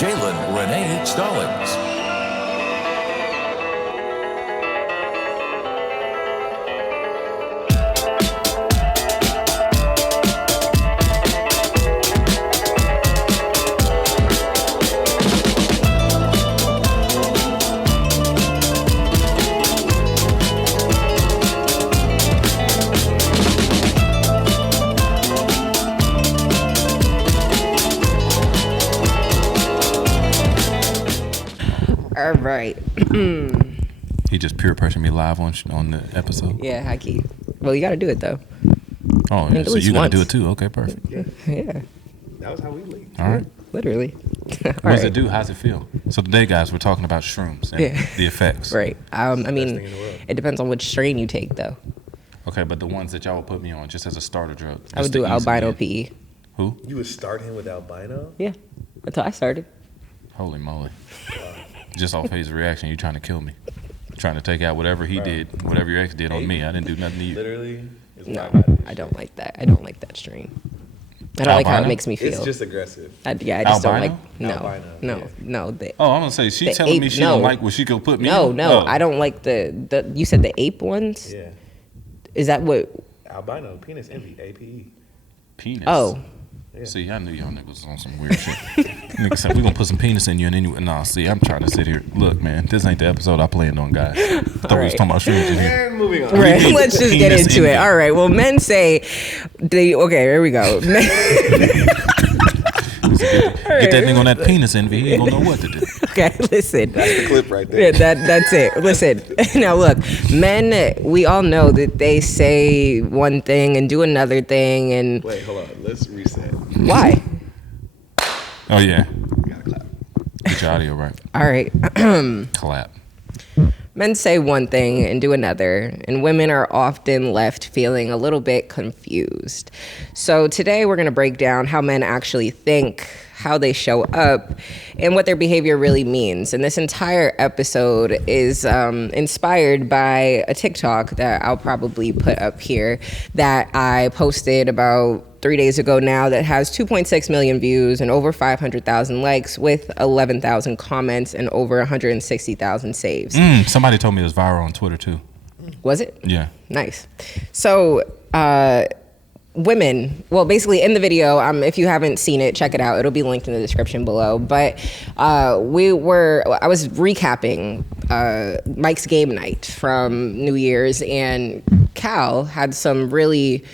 Jalen Renee Stallings. All right. He just pure pressured me live on the episode. Yeah, high key. Well, you got to do it though. Oh, yeah. At So least you got to do once. it too. Okay, perfect. Yeah, That was how we leaked. All right. literally. What does it do? How's it feel? So today, guys, we're talking about shrooms and Yeah. the effects. Right. I Best mean, thing in the world. it depends on which strain you take though. Okay, but the ones that y'all would put me on just as a starter drug. I would just do to ease albino me in. PE. Who? You would start him with albino? Yeah, that's how I started. Holy moly. Just off his reaction, you trying to kill me. Trying to take out whatever he did, whatever your ex did on me. I didn't do nothing to you. Literally. Is No, what got I don't like that. I don't like that strain. I don't like how it Albino? makes me feel. It's just aggressive. I just Albino? don't like. No, Albino, no, yeah. no. Oh, I'm going to say, she The telling me ape- she don't no. like what she could put me No, on? no, Oh. I don't like the. You said the ape ones. Yeah. Is that what? Albino, penis envy, APE. Penis. Oh, Yeah. See, I knew y'all niggas was on some weird shit. Niggas said, we going to put some penis in you and then you... Nah, see, I'm trying to sit here. Look, man, this ain't the episode I planned on, guys. I thought we was right. talking about shrooms in here. And moving on. right. need Let's just get penis into it. envy. All right. Well, men say they. Okay, here we go. Get that nigga on that penis envy. He ain't going to know what to do. Okay, listen. The clip right there. Yeah, that's it. Listen, now look, men, we all know that they say one thing and do another thing, and Wait, hold on. Let's reset. why? Oh, yeah. We gotta clap. Get your audio right. All right. Clap. Men say one thing and do another, and women are often left feeling a little bit confused. So today we're going to break down how men actually think, how they show up, and what their behavior really means. And this entire episode is inspired by a TikTok that I'll probably put up here that I posted about 3 days ago now that has 2.6 million views and over 500,000 likes with 11,000 comments and over 160,000 saves. Somebody told me it was viral on Twitter, too. Was it? Yeah. Nice. So, women, well, basically in the video, if you haven't seen it, check it out. It'll be linked in the description below. But I was recapping Mike's game night from New Year's, and Cal had some really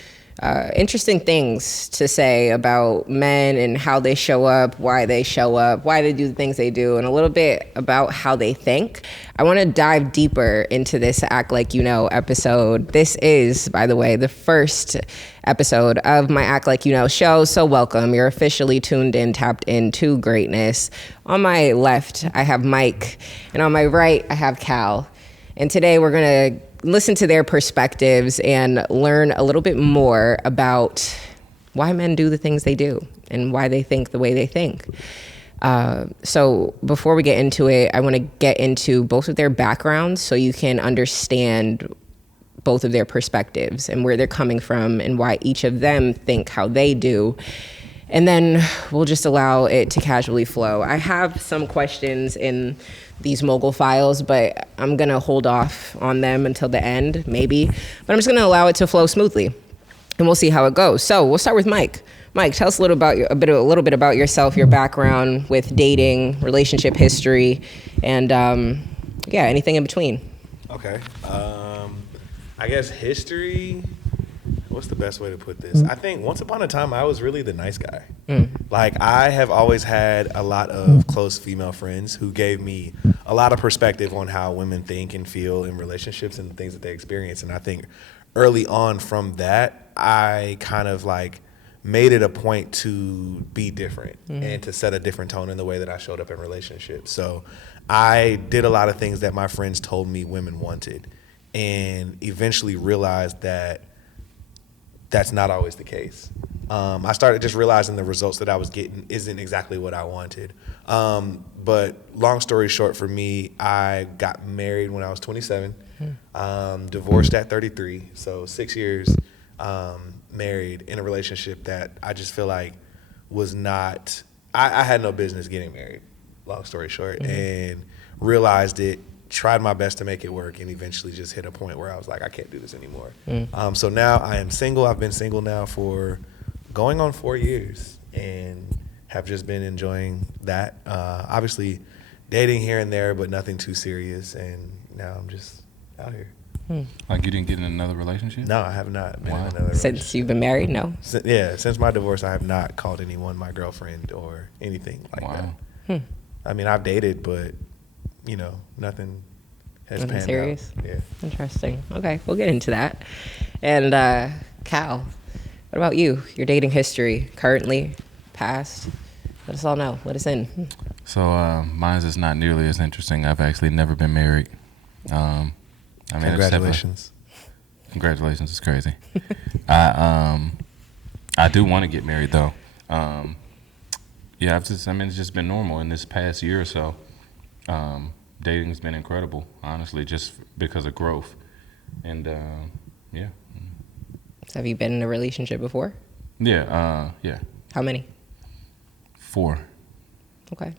interesting things to say about men and how they show up, why they do the things they do, and a little bit about how they think. I want to dive deeper into this Act Like You Know episode. This is, by the way, the first episode of my Act Like You Know show, so welcome. You're officially tuned in, tapped into greatness. On my left, I have Mike, and on my right, I have Cal. And today we're going to listen to their perspectives and learn a little bit more about why men do the things they do and why they think the way they think. So before we get into it, I want to get into both of their backgrounds so you can understand both of their perspectives and where they're coming from and why each of them think how they do. And then we'll just allow it to casually flow. I have some questions in these Mogul files, but I'm going to hold off on them until the end, maybe. But I'm just going to allow it to flow smoothly, and we'll see how it goes. So we'll start with Mike. Mike, tell us a little bit about yourself, your background with dating, relationship history, and anything in between. Okay. I guess history. What's the best way to put this? I think once upon a time I was really the nice guy. Like, I have always had a lot of close female friends who gave me a lot of perspective on how women think and feel in relationships and the things that they experience. And I think early on from that, I kind of like made it a point to be different and to set a different tone in the way that I showed up in relationships. So I did a lot of things that my friends told me women wanted, and eventually realized that that's not always the case. I started just realizing the results that I was getting isn't exactly what I wanted. But long story short, for me, I got married when I was 27, divorced at 33, so 6 years married in a relationship that I just feel like was not, I had no business getting married. long story short, and realized it, tried my best to make it work, and eventually just hit a point where I was like, I can't do this anymore. So now I am single. I've been single now for going on 4 years and have just been enjoying that. Obviously dating here and there, but nothing too serious. And now I'm just out here. Like you didn't get in another relationship? No, I have not been in Wow. another relationship. Since you've been married, no. Since my divorce, I have not called anyone my girlfriend or anything like Wow. that. I mean, I've dated, but nothing has Nothing panned serious? out. Yeah. Interesting. Okay, we'll get into that. And Cal, what about you? Your dating history, currently, past? Let us all know. Let us in. So mine's is not nearly as interesting. I've actually never been married. Congratulations. Congratulations, it's crazy. I do want to get married though. It's just been normal in this past year or so. Dating's been incredible, honestly, just because of growth. And yeah. So have you been in a relationship before? Yeah. How many? 4. Okay.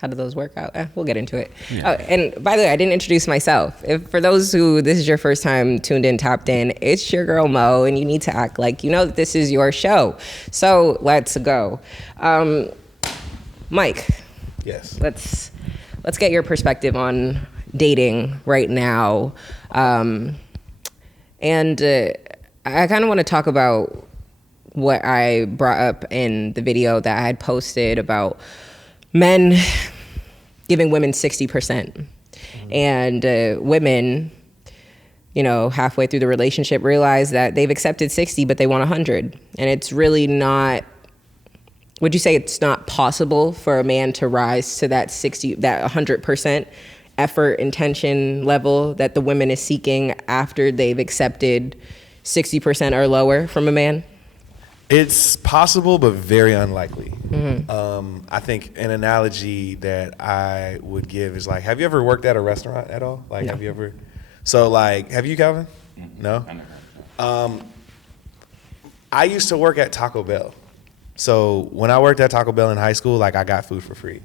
How did those work out? We'll get into it. Yeah. Oh, and by the way, I didn't introduce myself. For those who this is your first time tuned in, tapped in, it's your girl Mo, and you need to act like you know that this is your show. So let's go. Mike. Yes. Let's get your perspective on dating right now. And I kind of want to talk about what I brought up in the video that I had posted about men giving women 60%. And women, halfway through the relationship realize that they've accepted 60, but they want 100. And it's really not, would you say it's not possible for a man to rise to that 100% effort, intention level that the woman is seeking after they've accepted 60% or lower from a man? It's possible, but very unlikely. I think an analogy that I would give is like, have you ever worked at a restaurant at all? Like, No. have you ever? So, like, have you, Calvin? No? I never. I used to work at Taco Bell. So when I worked at Taco Bell in high school, like, I got food for free.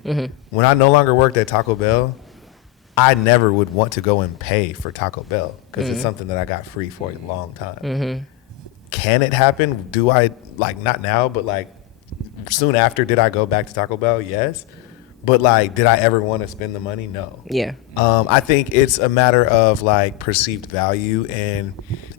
When I no longer worked at Taco Bell, I never would want to go and pay for Taco Bell because it's something that I got free for a long time. Can it happen? Do I, like, not now, but like soon after, did I go back to Taco Bell? Yes. But like, did I ever want to spend the money? No. Yeah. I think it's a matter of like perceived value, and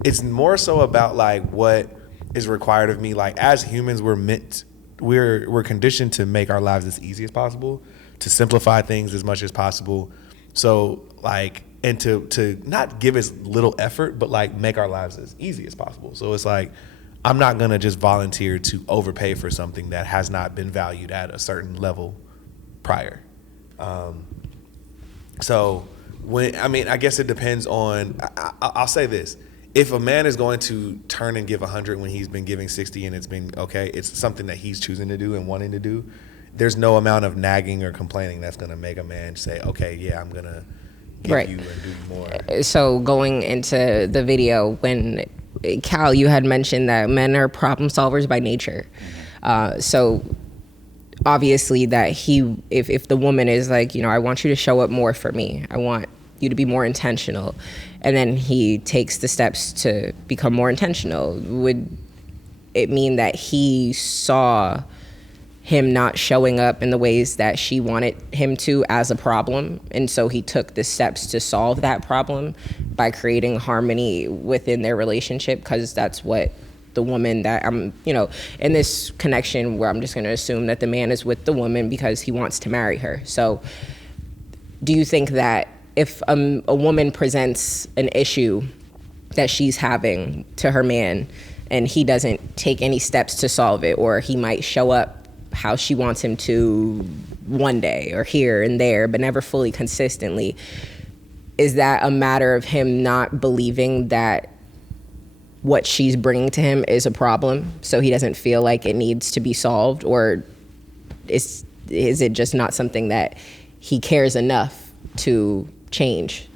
it's more so about like what is required of me. Like, as humans, we're conditioned to make our lives as easy as possible, to simplify things as much as possible. So like, and to not give as little effort, but like make our lives as easy as possible. So it's like, I'm not gonna just volunteer to overpay for something that has not been valued at a certain level prior. So I guess it depends on, I'll say this. If a man is going to turn and give 100 when he's been giving 60 and it's been okay, it's something that he's choosing to do and wanting to do, there's no amount of nagging or complaining that's gonna make a man say, okay, yeah, I'm gonna give you and do more. So going into the video, when Cal, you had mentioned that men are problem solvers by nature. So obviously that if the woman is like, I want you to show up more for me, I want you to be more intentional, and then he takes the steps to become more intentional, would it mean that he saw him not showing up in the ways that she wanted him to as a problem, and so he took the steps to solve that problem by creating harmony within their relationship? Because that's what the woman that I'm, in this connection where I'm just going to assume that the man is with the woman because he wants to marry her. So do you think that if a woman presents an issue that she's having to her man and he doesn't take any steps to solve it, or he might show up how she wants him to one day or here and there, but never fully consistently, is that a matter of him not believing that what she's bringing to him is a problem, so he doesn't feel like it needs to be solved? Or is it just not something that he cares enough to change?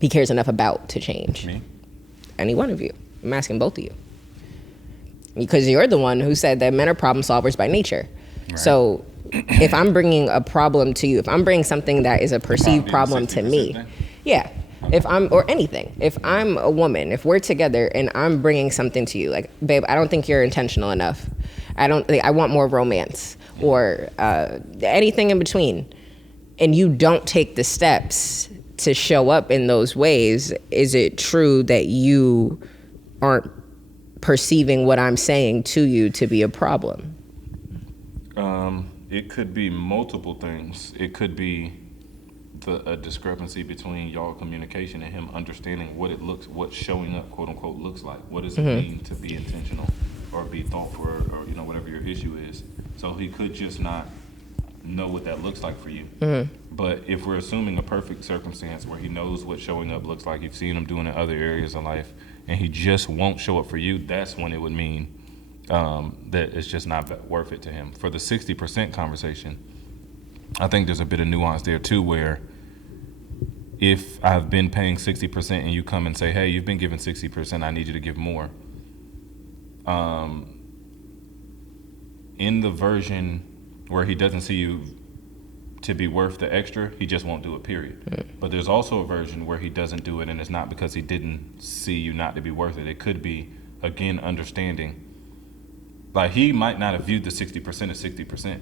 He cares enough about to change? Me? Any one of you. I'm asking both of you. Because you're the one who said that men are problem solvers by nature. Right. So if I'm bringing a problem to you, if I'm bringing something that is a perceived problem to me, yeah. Or anything, if I'm a woman, if we're together and I'm bringing something to you, like, babe, I don't think you're intentional enough. I want more romance, or anything in between, and you don't take the steps to show up in those ways, is it true that you aren't perceiving what I'm saying to you to be a problem? It could be multiple things. It could be a discrepancy between y'all communication and him understanding what showing up, quote unquote, looks like. What does it mean to be intentional or be thoughtful, or whatever your issue is. So he could just not know what that looks like for you. But if we're assuming a perfect circumstance where he knows what showing up looks like, you've seen him doing it in other areas of life, and he just won't show up for you, that's when it would mean that it's just not worth it to him. For the 60% conversation, I think there's a bit of nuance there too, where if I've been paying 60% and you come and say, hey, you've been giving 60%, I need you to give more. In the version where he doesn't see you to be worth the extra, he just won't do it, period. But there's also a version where he doesn't do it, and it's not because he didn't see you not to be worth it. It could be, again, understanding. Like, he might not have viewed the 60% as 60%.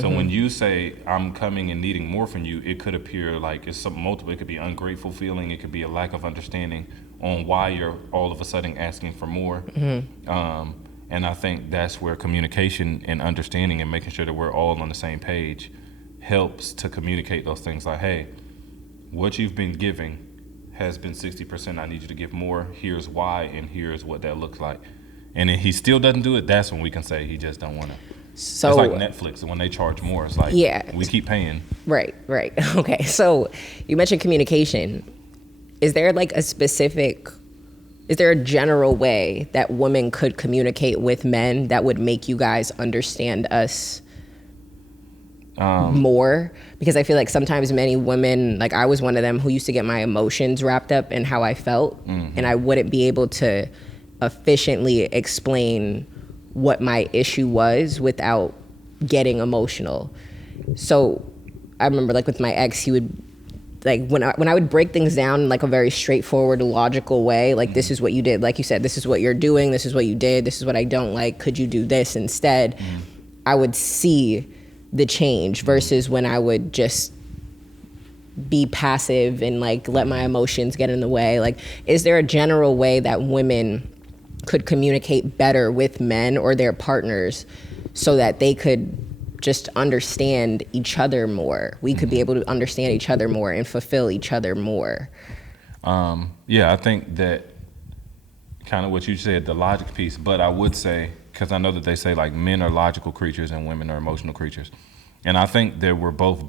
So when you say, I'm coming and needing more from you, it could appear like it's something multiple. It could be ungrateful feeling. It could be a lack of understanding on why you're all of a sudden asking for more. And I think that's where communication and understanding and making sure that we're all on the same page helps to communicate those things like, hey, what you've been giving has been 60%. I need you to give more. Here's why, and here's what that looks like. And if he still doesn't do it, that's when we can say he just don't want to. So it's like Netflix, when they charge more, it's like, we keep paying. Right. Okay. So you mentioned communication. Is there a general way that women could communicate with men that would make you guys understand us more? Because I feel like sometimes many women, like I was one of them, who used to get my emotions wrapped up in how I felt, and I wouldn't be able to efficiently explain what my issue was without getting emotional. So I remember, like, with my ex, he would, like, when I would break things down in like a very straightforward, logical way, like, this is what you did, like you said, this is what you're doing, this is what you did, this is what I don't like, could you do this instead? I would see the change versus when I would just be passive and like let my emotions get in the way. Like, is there a general way that women could communicate better with men or their partners so that they could just understand each other more? We could be able to understand each other more and fulfill each other more. Yeah, I think that kind of what you said, the logic piece, but I would say, because I know that they say like men are logical creatures and women are emotional creatures. And I think that we're both,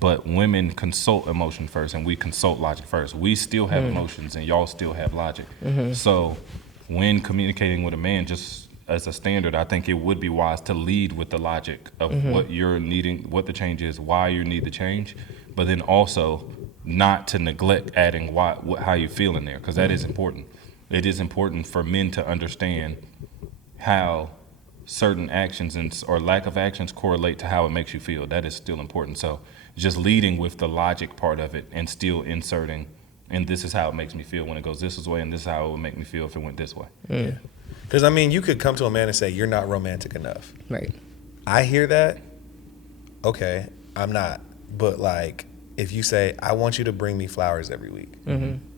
but women consult emotion first and we consult logic first. We still have emotions and y'all still have logic. So when communicating with a man, just as a standard, I think it would be wise to lead with the logic of what you're needing, what the change is, why you need the change, but then also not to neglect adding how you feel in there, because that is important. It is important for men to understand how certain actions or lack of actions correlate to how it makes you feel. That is still important. So just leading with the logic part of it and still inserting, and this is how it makes me feel when it goes this way, and this is how it would make me feel if it went this way. Yeah. Because, I mean, you could come to a man and say, you're not romantic enough. Right. I hear that. Okay, I'm not. But, like, if you say, I want you to bring me flowers every week,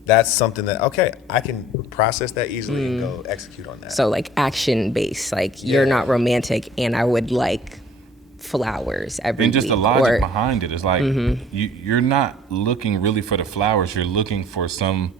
that's something that, okay, I can process that easily and go execute on that. So, like, action-based. Like, you're not romantic, and I would like flowers every week. And just the logic behind it is like, you're not looking really for the flowers. You're looking for some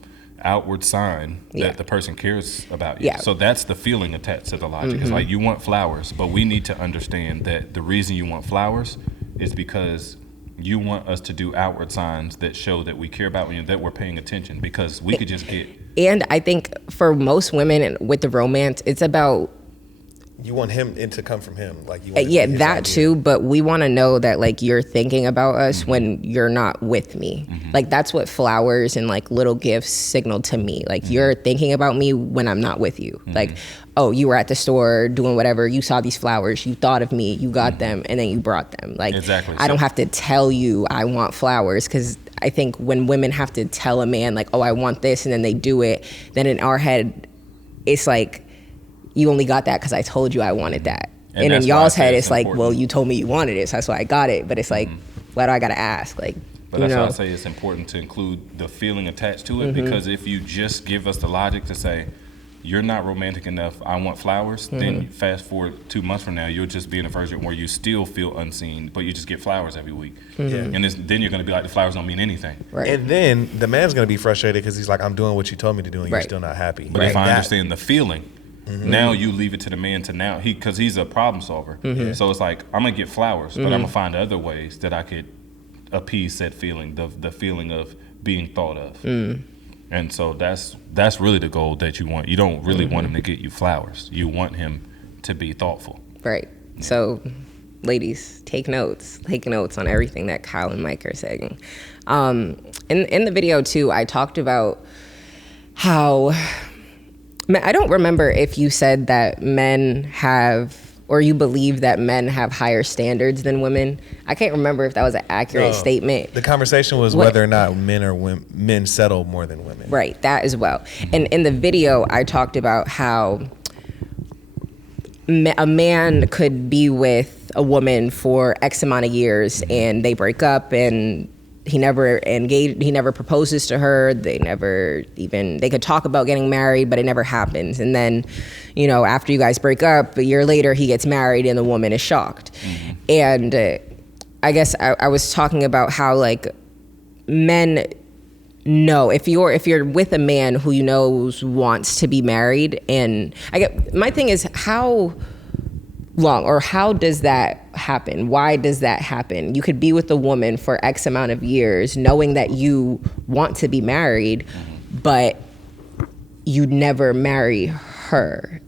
outward sign that the person cares about you. So that's the feeling attached to the logic. It's like, you want flowers, but we need to understand that the reason you want flowers is because you want us to do outward signs that show that we care about you, that we're paying attention, because we could just get... And I think for most women with the romance, it's about you want him it to come from him, like you want Yeah, that too. But we want to know that like you're thinking about us when you're not with me. Like that's what flowers and like little gifts signal to me. Like you're thinking about me when I'm not with you. Like, oh, you were at the store doing whatever. You saw these flowers. You thought of me. You got them, and then you brought them. Like, Exactly. I don't have to tell you I want flowers, because I think when women have to tell a man like, oh, I want this, and then they do it, then in our head, it's like, you only got that because I told you I wanted that. And in y'all's head, it's like, well, you told me you wanted it, so that's why I got it. But it's like, why do I got to ask? Like, but that's why I say it's important to include the feeling attached to it, because if you just give us the logic to say, you're not romantic enough, I want flowers, then fast forward 2 months from now, you'll just be in a version where you still feel unseen, but you just get flowers every week. And then you're going to be like, the flowers don't mean anything. Right. And then the man's going to be frustrated because he's like, I'm doing what you told me to do, and you're still not happy. But if I understand the feeling, now you leave it to the man to now, because he's a problem solver. So it's like, I'm going to get flowers, but I'm going to find other ways that I could appease that feeling, the feeling of being thought of. And so that's really the goal that you want. You don't really want him to get you flowers. You want him to be thoughtful. Right. So, ladies, take notes. Take notes on everything that Kyle and Mike are saying. In the video, too, I talked about how... I don't remember if you said that men have, or you believe that men have higher standards than women. I can't remember if that was an accurate statement. The conversation was whether or not men settle more than women. Right, that as well. And in the video, I talked about how a man could be with a woman for X amount of years and they break up, and he never proposes to her. They could talk about getting married, but it never happens. And then, after you guys break up, a year later, he gets married and the woman is shocked. And I guess I was talking about how like men know if you're with a man who wants to be married, and my thing is, how long, or how does that happen? Why does that happen? You could be with a woman for X amount of years knowing that you want to be married, but you never marry her.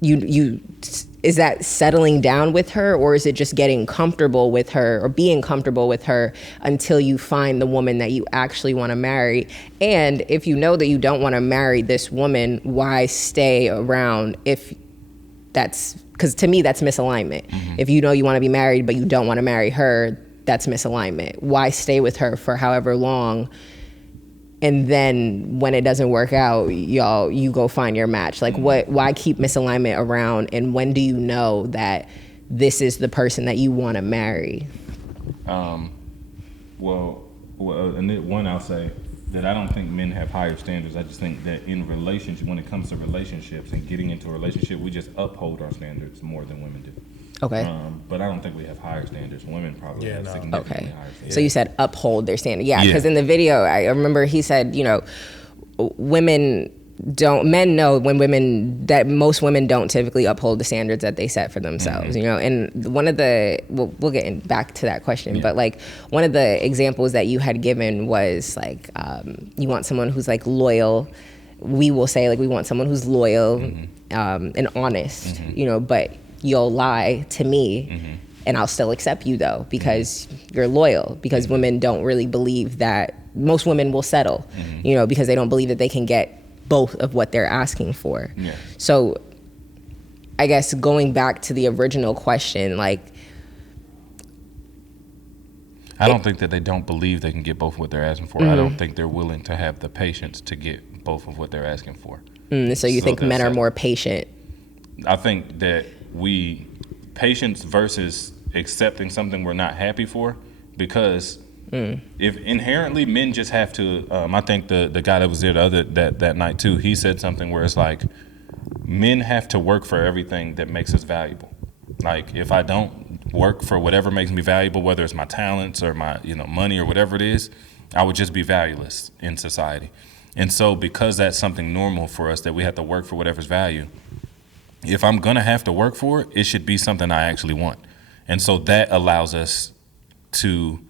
Is that settling down with her, or is it just getting comfortable with her or being comfortable with her until you find the woman that you actually want to marry? And if you know that you don't want to marry this woman, why stay around because to me, that's misalignment. If you know you want to be married, but you don't want to marry her, that's misalignment. Why stay with her for however long? And then when it doesn't work out, you go find your match. Like why keep misalignment around? And when do you know that this is the person that you want to marry? Well, and one I'll say that I don't think men have higher standards. I just think that in relationship, when it comes to relationships and getting into a relationship, we just uphold our standards more than women do. Okay. But I don't think we have higher standards. Women probably have significantly higher standards. So you said uphold their standard. Yeah, because in the video, I remember he said, men know that most women don't typically uphold the standards that they set for themselves, and one of we'll get back to that question, but like one of the examples that you had given was like, you want someone who's like loyal. We will say like, we want someone who's loyal and honest, but you'll lie to me and I'll still accept you though, because you're loyal, because women don't really believe that. Most women will settle, because they don't believe that they can get both of what they're asking for. So I guess going back to the original question, like, I don't think that they don't believe they can get both of what they're asking for. I don't think they're willing to have the patience to get both of what they're asking for. So you think men are more patient? I think that patience versus accepting something we're not happy for, because if inherently men just have to, I think the guy that was there that night too, he said something where it's like, men have to work for everything that makes us valuable. Like if I don't work for whatever makes me valuable, whether it's my talents or my money or whatever it is, I would just be valueless in society. And so because that's something normal for us, that we have to work for whatever's value, if I'm gonna have to work for it, it should be something I actually want. And so that allows us to,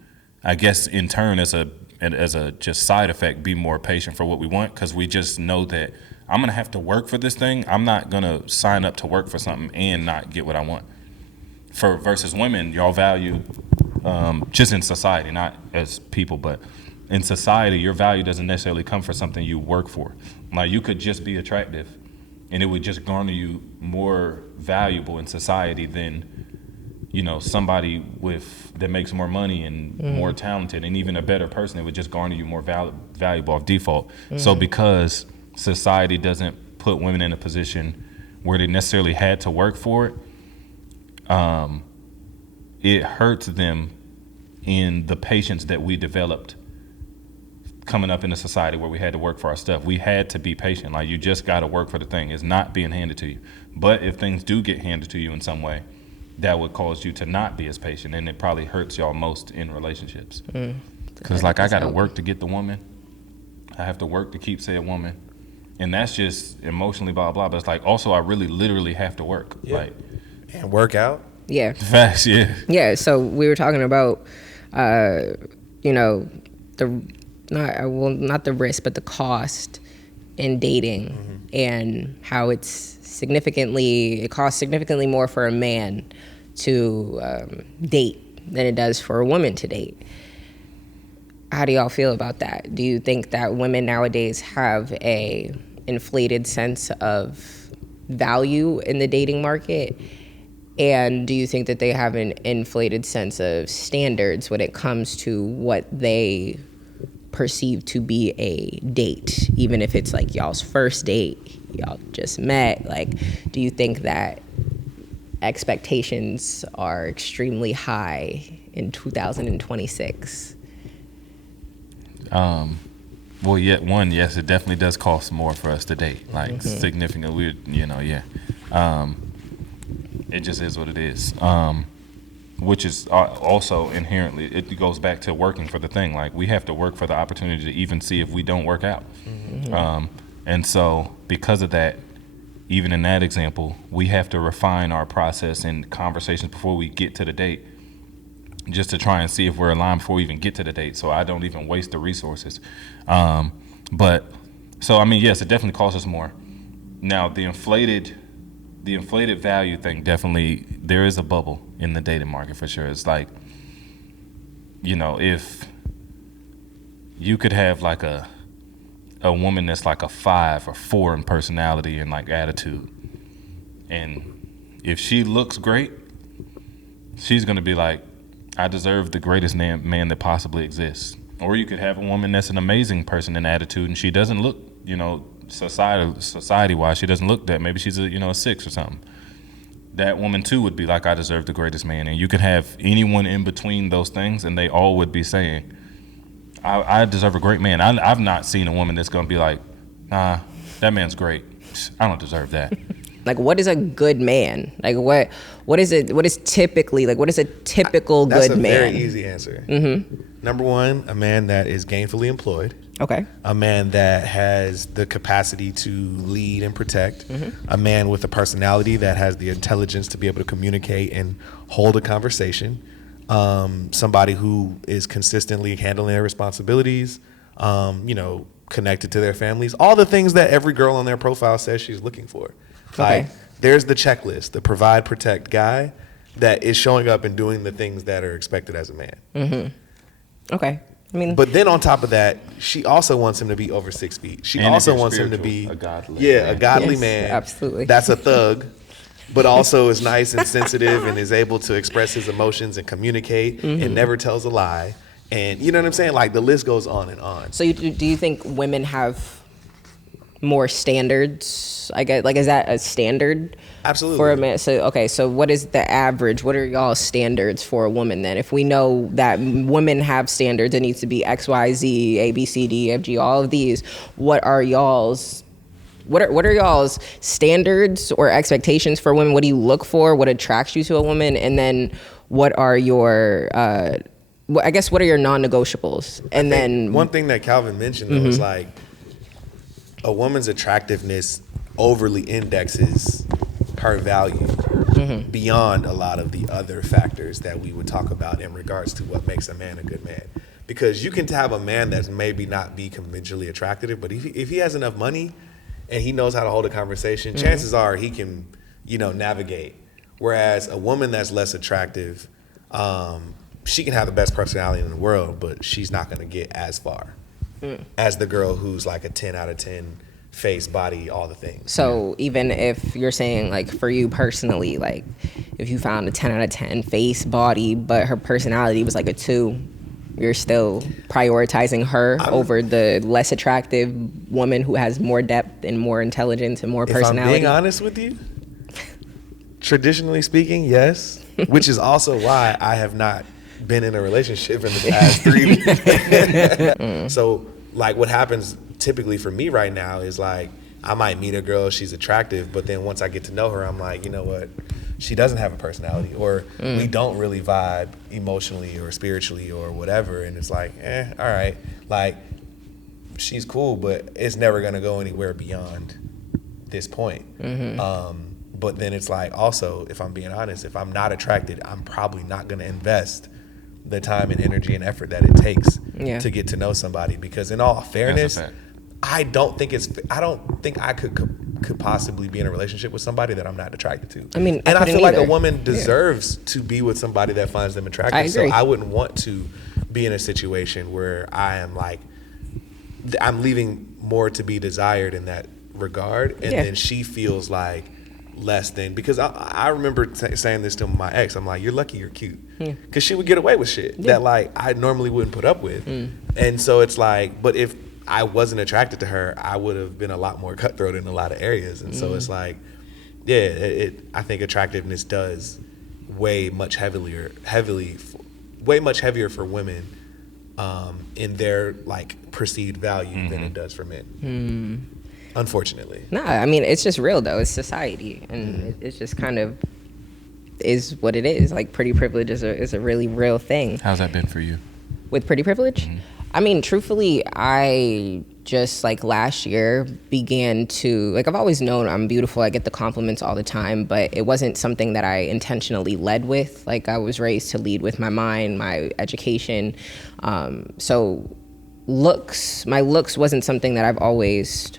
I guess, in turn, as a just side effect, be more patient for what we want, because we just know that I'm going to have to work for this thing. I'm not going to sign up to work for something and not get what I want. Versus women, y'all value, just in society, not as people, but in society, your value doesn't necessarily come from something you work for. Like, you could just be attractive, and it would just garner you more valuable in society than, you know, somebody that makes more money and more talented and even a better person. It would just garner you more valuable off default. So because society doesn't put women in a position where they necessarily had to work for it, it hurts them in the patience that we developed coming up in a society where we had to work for our stuff. We had to be patient. Like, you just got to work for the thing. It's not being handed to you. But if things do get handed to you in some way, that would cause you to not be as patient, and it probably hurts y'all most in relationships. Because like, I got to work to get the woman. I have to work to keep said woman. And that's just emotionally blah, blah. But it's like, also, I really literally have to work. Yeah. Like, and work out. Yeah. Facts, yeah. Yeah, so we were talking about, you know, not the risk, but the cost in dating, and how it costs significantly more for a man to date than it does for a woman to date. How do y'all feel about that? Do you think that women nowadays have a inflated sense of value in the dating market? And do you think that they have an inflated sense of standards when it comes to what they perceive to be a date, even if it's like y'all's first date, y'all just met? Like, do you think that expectations are extremely high in 2026? Well, yes, it definitely does cost more for us to date, like significantly. It just is what it is. Which is also inherently, it goes back to working for the thing. Like, we have to work for the opportunity to even see if we don't work out. And so because of that, even in that example, we have to refine our process and conversations before we get to the date, just to try and see if we're aligned before we even get to the date, so I don't even waste the resources. But so, I mean, yes, it definitely costs us more. Now, the inflated value thing, definitely, there is a bubble in the dating market for sure. It's like, you know, if you could have like a woman that's like a 5 or 4 in personality and like attitude, and if she looks great, she's gonna be like, I deserve the greatest man that possibly exists. Or you could have a woman that's an amazing person in attitude, and she doesn't look, you know, society-wise, she doesn't look that. Maybe she's a 6 or something. That woman too would be like, I deserve the greatest man. And you could have anyone in between those things, and they all would be saying, I deserve a great man. I've not seen a woman that's gonna be like, nah, that man's great. I don't deserve that. Like, what is a good man? Like, what is it? What is typically, like, what is a typical good man? That's a very easy answer. Number one, a man that is gainfully employed. Okay. A man that has the capacity to lead and protect. A man with a personality that has the intelligence to be able to communicate and hold a conversation. Somebody who is consistently handling their responsibilities, connected to their families. All the things that every girl on their profile says she's looking for. Okay. Like, there's the checklist, the provide, protect guy that is showing up and doing the things that are expected as a man. Okay. I mean, but then on top of that, she also wants him to be over 6 feet. She And also if you're wants him to be spiritual, a godly man. a godly Yes, man. absolutely. That's a thug, but also is nice and sensitive and is able to express his emotions and communicate and never tells a lie. And you know what I'm saying? Like, the list goes on and on. so do you think women have more standards? I guess, like, is that a standard? Absolutely. For a man? So, okay, so what is the average? What are y'all's standards for a woman then? If we know that women have standards, it needs to be X, Y, Z, A, B, C, D, F, G, all of these. What are y'all's standards or expectations for women? What do you look for? What attracts you to a woman? And then what are your, I guess, what are your non-negotiables? And then one thing that Calvin mentioned though is like, a woman's attractiveness overly indexes her value beyond a lot of the other factors that we would talk about in regards to what makes a man a good man. Because you can have a man that's maybe not be conventionally attractive, but if he has enough money and he knows how to hold a conversation, chances are he can, navigate. Whereas a woman that's less attractive, she can have the best personality in the world, but she's not going to get as far as the girl who's like a 10 out of 10 face, body, all the things. So even if you're saying, like, for you personally, like, if you found a 10 out of 10 face, body, but her personality was like a 2, you're still prioritizing her over the less attractive woman who has more depth and more intelligence and more personality? If I'm being honest with you, traditionally speaking, yes, which is also why I have not been in a relationship in the past 3 So, like, what happens typically for me right now is, like, I might meet a girl, she's attractive, but then once I get to know her, I'm like, you know what? She doesn't have a personality, or we don't really vibe emotionally or spiritually or whatever. And it's like, all right. Like, she's cool, but it's never going to go anywhere beyond this point. But then it's like, also, if I'm being honest, if I'm not attracted, I'm probably not going to invest the time and energy and effort that it takes to get to know somebody. Because in all fairness, I don't think I could possibly be in a relationship with somebody that I'm not attracted to. I mean, and I feel like either. a woman deserves to be with somebody that finds them attractive. I agree. So I wouldn't want to be in a situation where I am like, I'm leaving more to be desired in that regard, and then she feels like less than, because I remember saying this to my ex. I'm like, you're lucky you're cute, because she would get away with shit that, like, I normally wouldn't put up with. And so it's like, but if I wasn't attracted to her, I would have been a lot more cutthroat in a lot of areas. And so it's like, I think attractiveness does weigh much heavier for women in their, like, perceived value than it does for men. Unfortunately. Nah, I mean, it's just real, though. It's society, and it's just kind of is what it is. Like, pretty privilege is a really real thing. How's that been for you? With pretty privilege? I mean, truthfully, I just, like, last year began to, like, I've always known I'm beautiful. I get the compliments all the time, but it wasn't something that I intentionally led with. Like, I was raised to lead with my mind, my education. So my looks wasn't something that I've always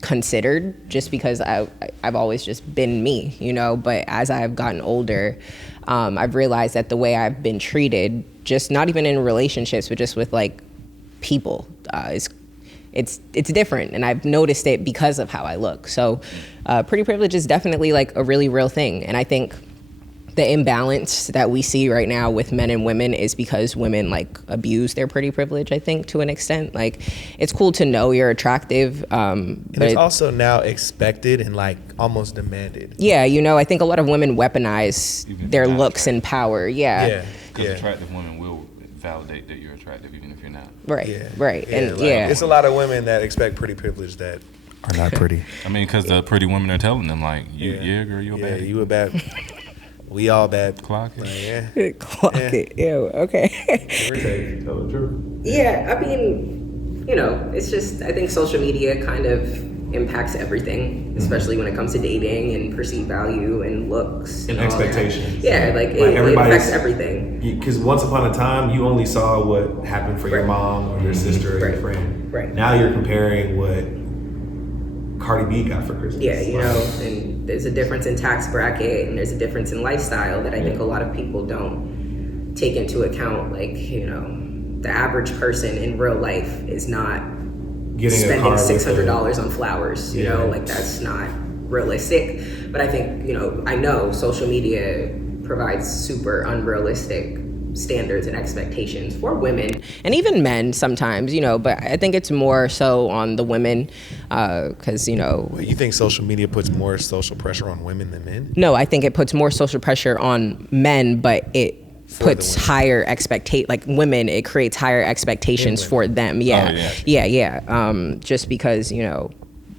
considered, just because I've always just been me, but as I've gotten older, I've realized that the way I've been treated, just not even in relationships, but just with, like, people, it's different, and I've noticed it because of how I look. So pretty privilege is definitely, like, a really real thing, and I think the imbalance that we see right now with men and women is because women, like, abuse their pretty privilege, I think, to an extent. Like, it's cool to know you're attractive. And it's also now expected and, like, almost demanded. Yeah, I think a lot of women weaponize their looks and power. Because attractive women will validate that you're attractive even if you're not. Right, right. And it's a lot of women that expect pretty privilege that are not pretty. I mean, because the pretty women are telling them, like, girl, you a bad. You a bad. We all bad. Clock it. Like, Clock it. Ew, okay. Tell the truth. Yeah, I mean, it's just, I think social media kind of impacts everything, especially when it comes to dating and perceived value and looks. And expectations. Yeah, like it affects everything. Because once upon a time, you only saw what happened for your mom or your sister or your friend. Right. Now you're comparing what Cardi B got for Christmas. Yeah, and there's a difference in tax bracket, and there's a difference in lifestyle that I think a lot of people don't take into account. Like, the average person in real life is not spending $600 on flowers, like, that's not realistic. But I think, I know social media provides super unrealistic standards and expectations for women and even men sometimes, but I think it's more so on the women because, You think social media puts more social pressure on women than men? No, I think it puts more social pressure on men, but it puts higher like women, it creates higher expectations for them. Just because,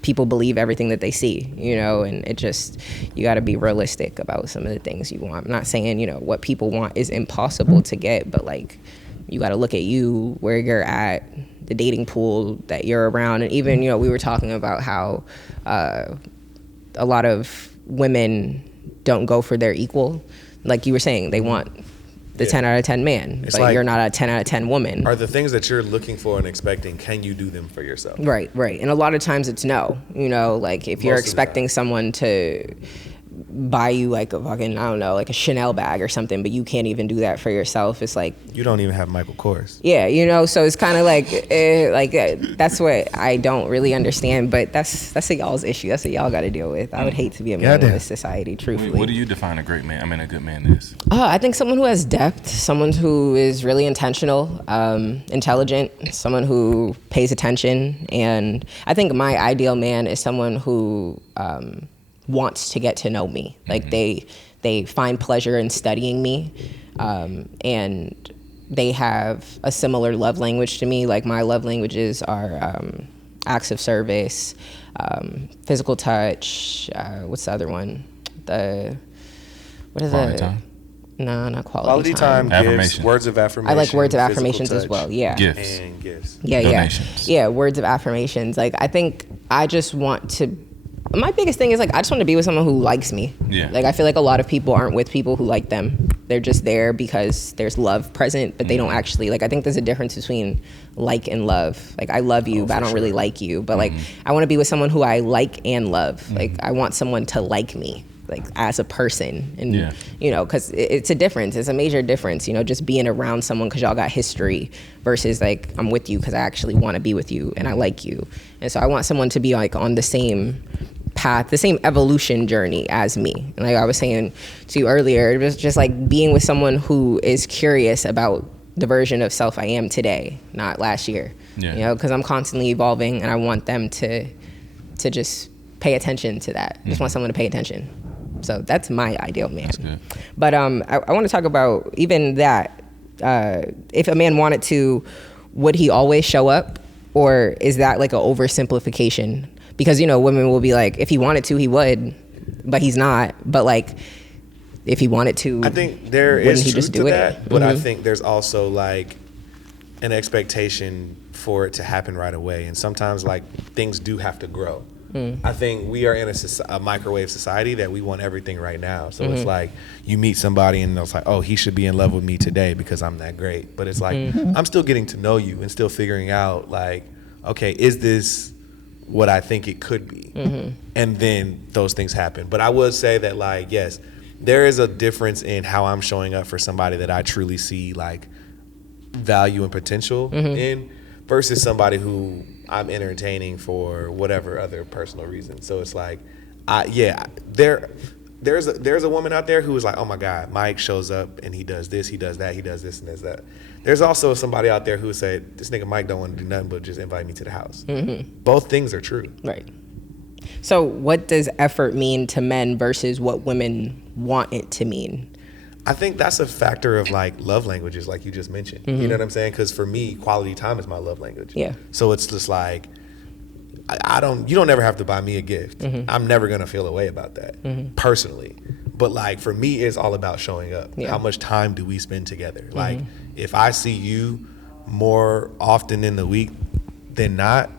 people believe everything that they see, and it just, you got to be realistic about some of the things you want. I'm not saying, what people want is impossible to get, but, like, you got to look at you, where you're at, the dating pool that you're around. And even, we were talking about how a lot of women don't go for their equal. Like you were saying, they want the 10 out of 10 man, It's but like- you're not a 10 out of 10 woman. Are the things that you're looking for and expecting, can you do them for yourself? Right. And a lot of times it's no. You know, like if you're Most of the expecting time. someone to buy you like a fucking, I don't know, like a Chanel bag or something, but you can't even do that for yourself. It's like, You don't even have Michael Kors. yeah, you know, so it's kind of like that's what I don't really understand, but that's a y'all's issue. That's what y'all got to deal with. I would hate to be a man in Goddamn. this society, truthfully. What do you define a great man? I mean, a good man is. I think someone who has depth, someone who is really intentional, intelligent, someone who pays attention. And I think my ideal man is someone who wants to get to know me. Like they find pleasure in studying me, and they have a similar love language to me. Like my love languages are acts of service, physical touch. What's the other one? Quality time. No, not Quality time, gifts, Affirmation. words of affirmation. I like words of physical affirmations as touch, well. Yeah. Gifts. And gifts. Yeah. Donations. Yeah, words of affirmations. Like I think I just want to. My biggest thing is like I just want to be with someone who likes me. Yeah. Like I feel like a lot of people aren't with people who like them. They're just there because there's love present, but they don't actually like. I think there's a difference between like and love. Like I love you, but I don't really like you. But like I want to be with someone who I like and love. Like I want someone to like me, like as a person, and Yeah. you know, because it's a difference. It's a major difference. You know, just being around someone because y'all got history versus like I'm with you because I actually want to be with you and I like you. And so I want someone to be like on the same path, the same evolution journey as me. And like I was saying to you earlier, it was just like being with someone who is curious about the version of self I am today, not last year. Yeah. You know, because I'm constantly evolving, and I want them to just pay attention to that. I just want someone to pay attention. So that's my ideal man. good. But I want to talk about even that. If a man wanted to, would he always show up, or is that like an oversimplification? Because you know, women will be like, if he wanted to, he would, but he's not. But like, if he wanted to, I think there wouldn't is he truth just to do it? that, but I think there's also like an expectation for it to happen right away, and sometimes like things do have to grow. I think we are in a microwave society that we want everything right now. So it's like you meet somebody and it's like, oh, he should be in love with me today because I'm that great. But it's like I'm still getting to know you and still figuring out like, okay, is this what I think it could be? And then those things happen. But I would say that like, yes, there is a difference in how I'm showing up for somebody that I truly see like value and potential in versus somebody who I'm entertaining for whatever other personal reason. So it's like, there's a woman out there who is like, oh my God, Mike shows up and he does this, he does that, he does this and does that. There's also somebody out there who said, this nigga Mike don't want to do nothing but just invite me to the house. Both things are true. Right. So what does effort mean to men versus what women want it to mean? I think that's a factor of like love languages, like you just mentioned. You know what I'm saying? Because for me, quality time is my love language. Yeah. So it's just like, you don't ever have to buy me a gift. I'm never gonna feel a way about that personally. But like for me, it's all about showing up. Yeah. How much time do we spend together? Like if I see you more often in the week than not,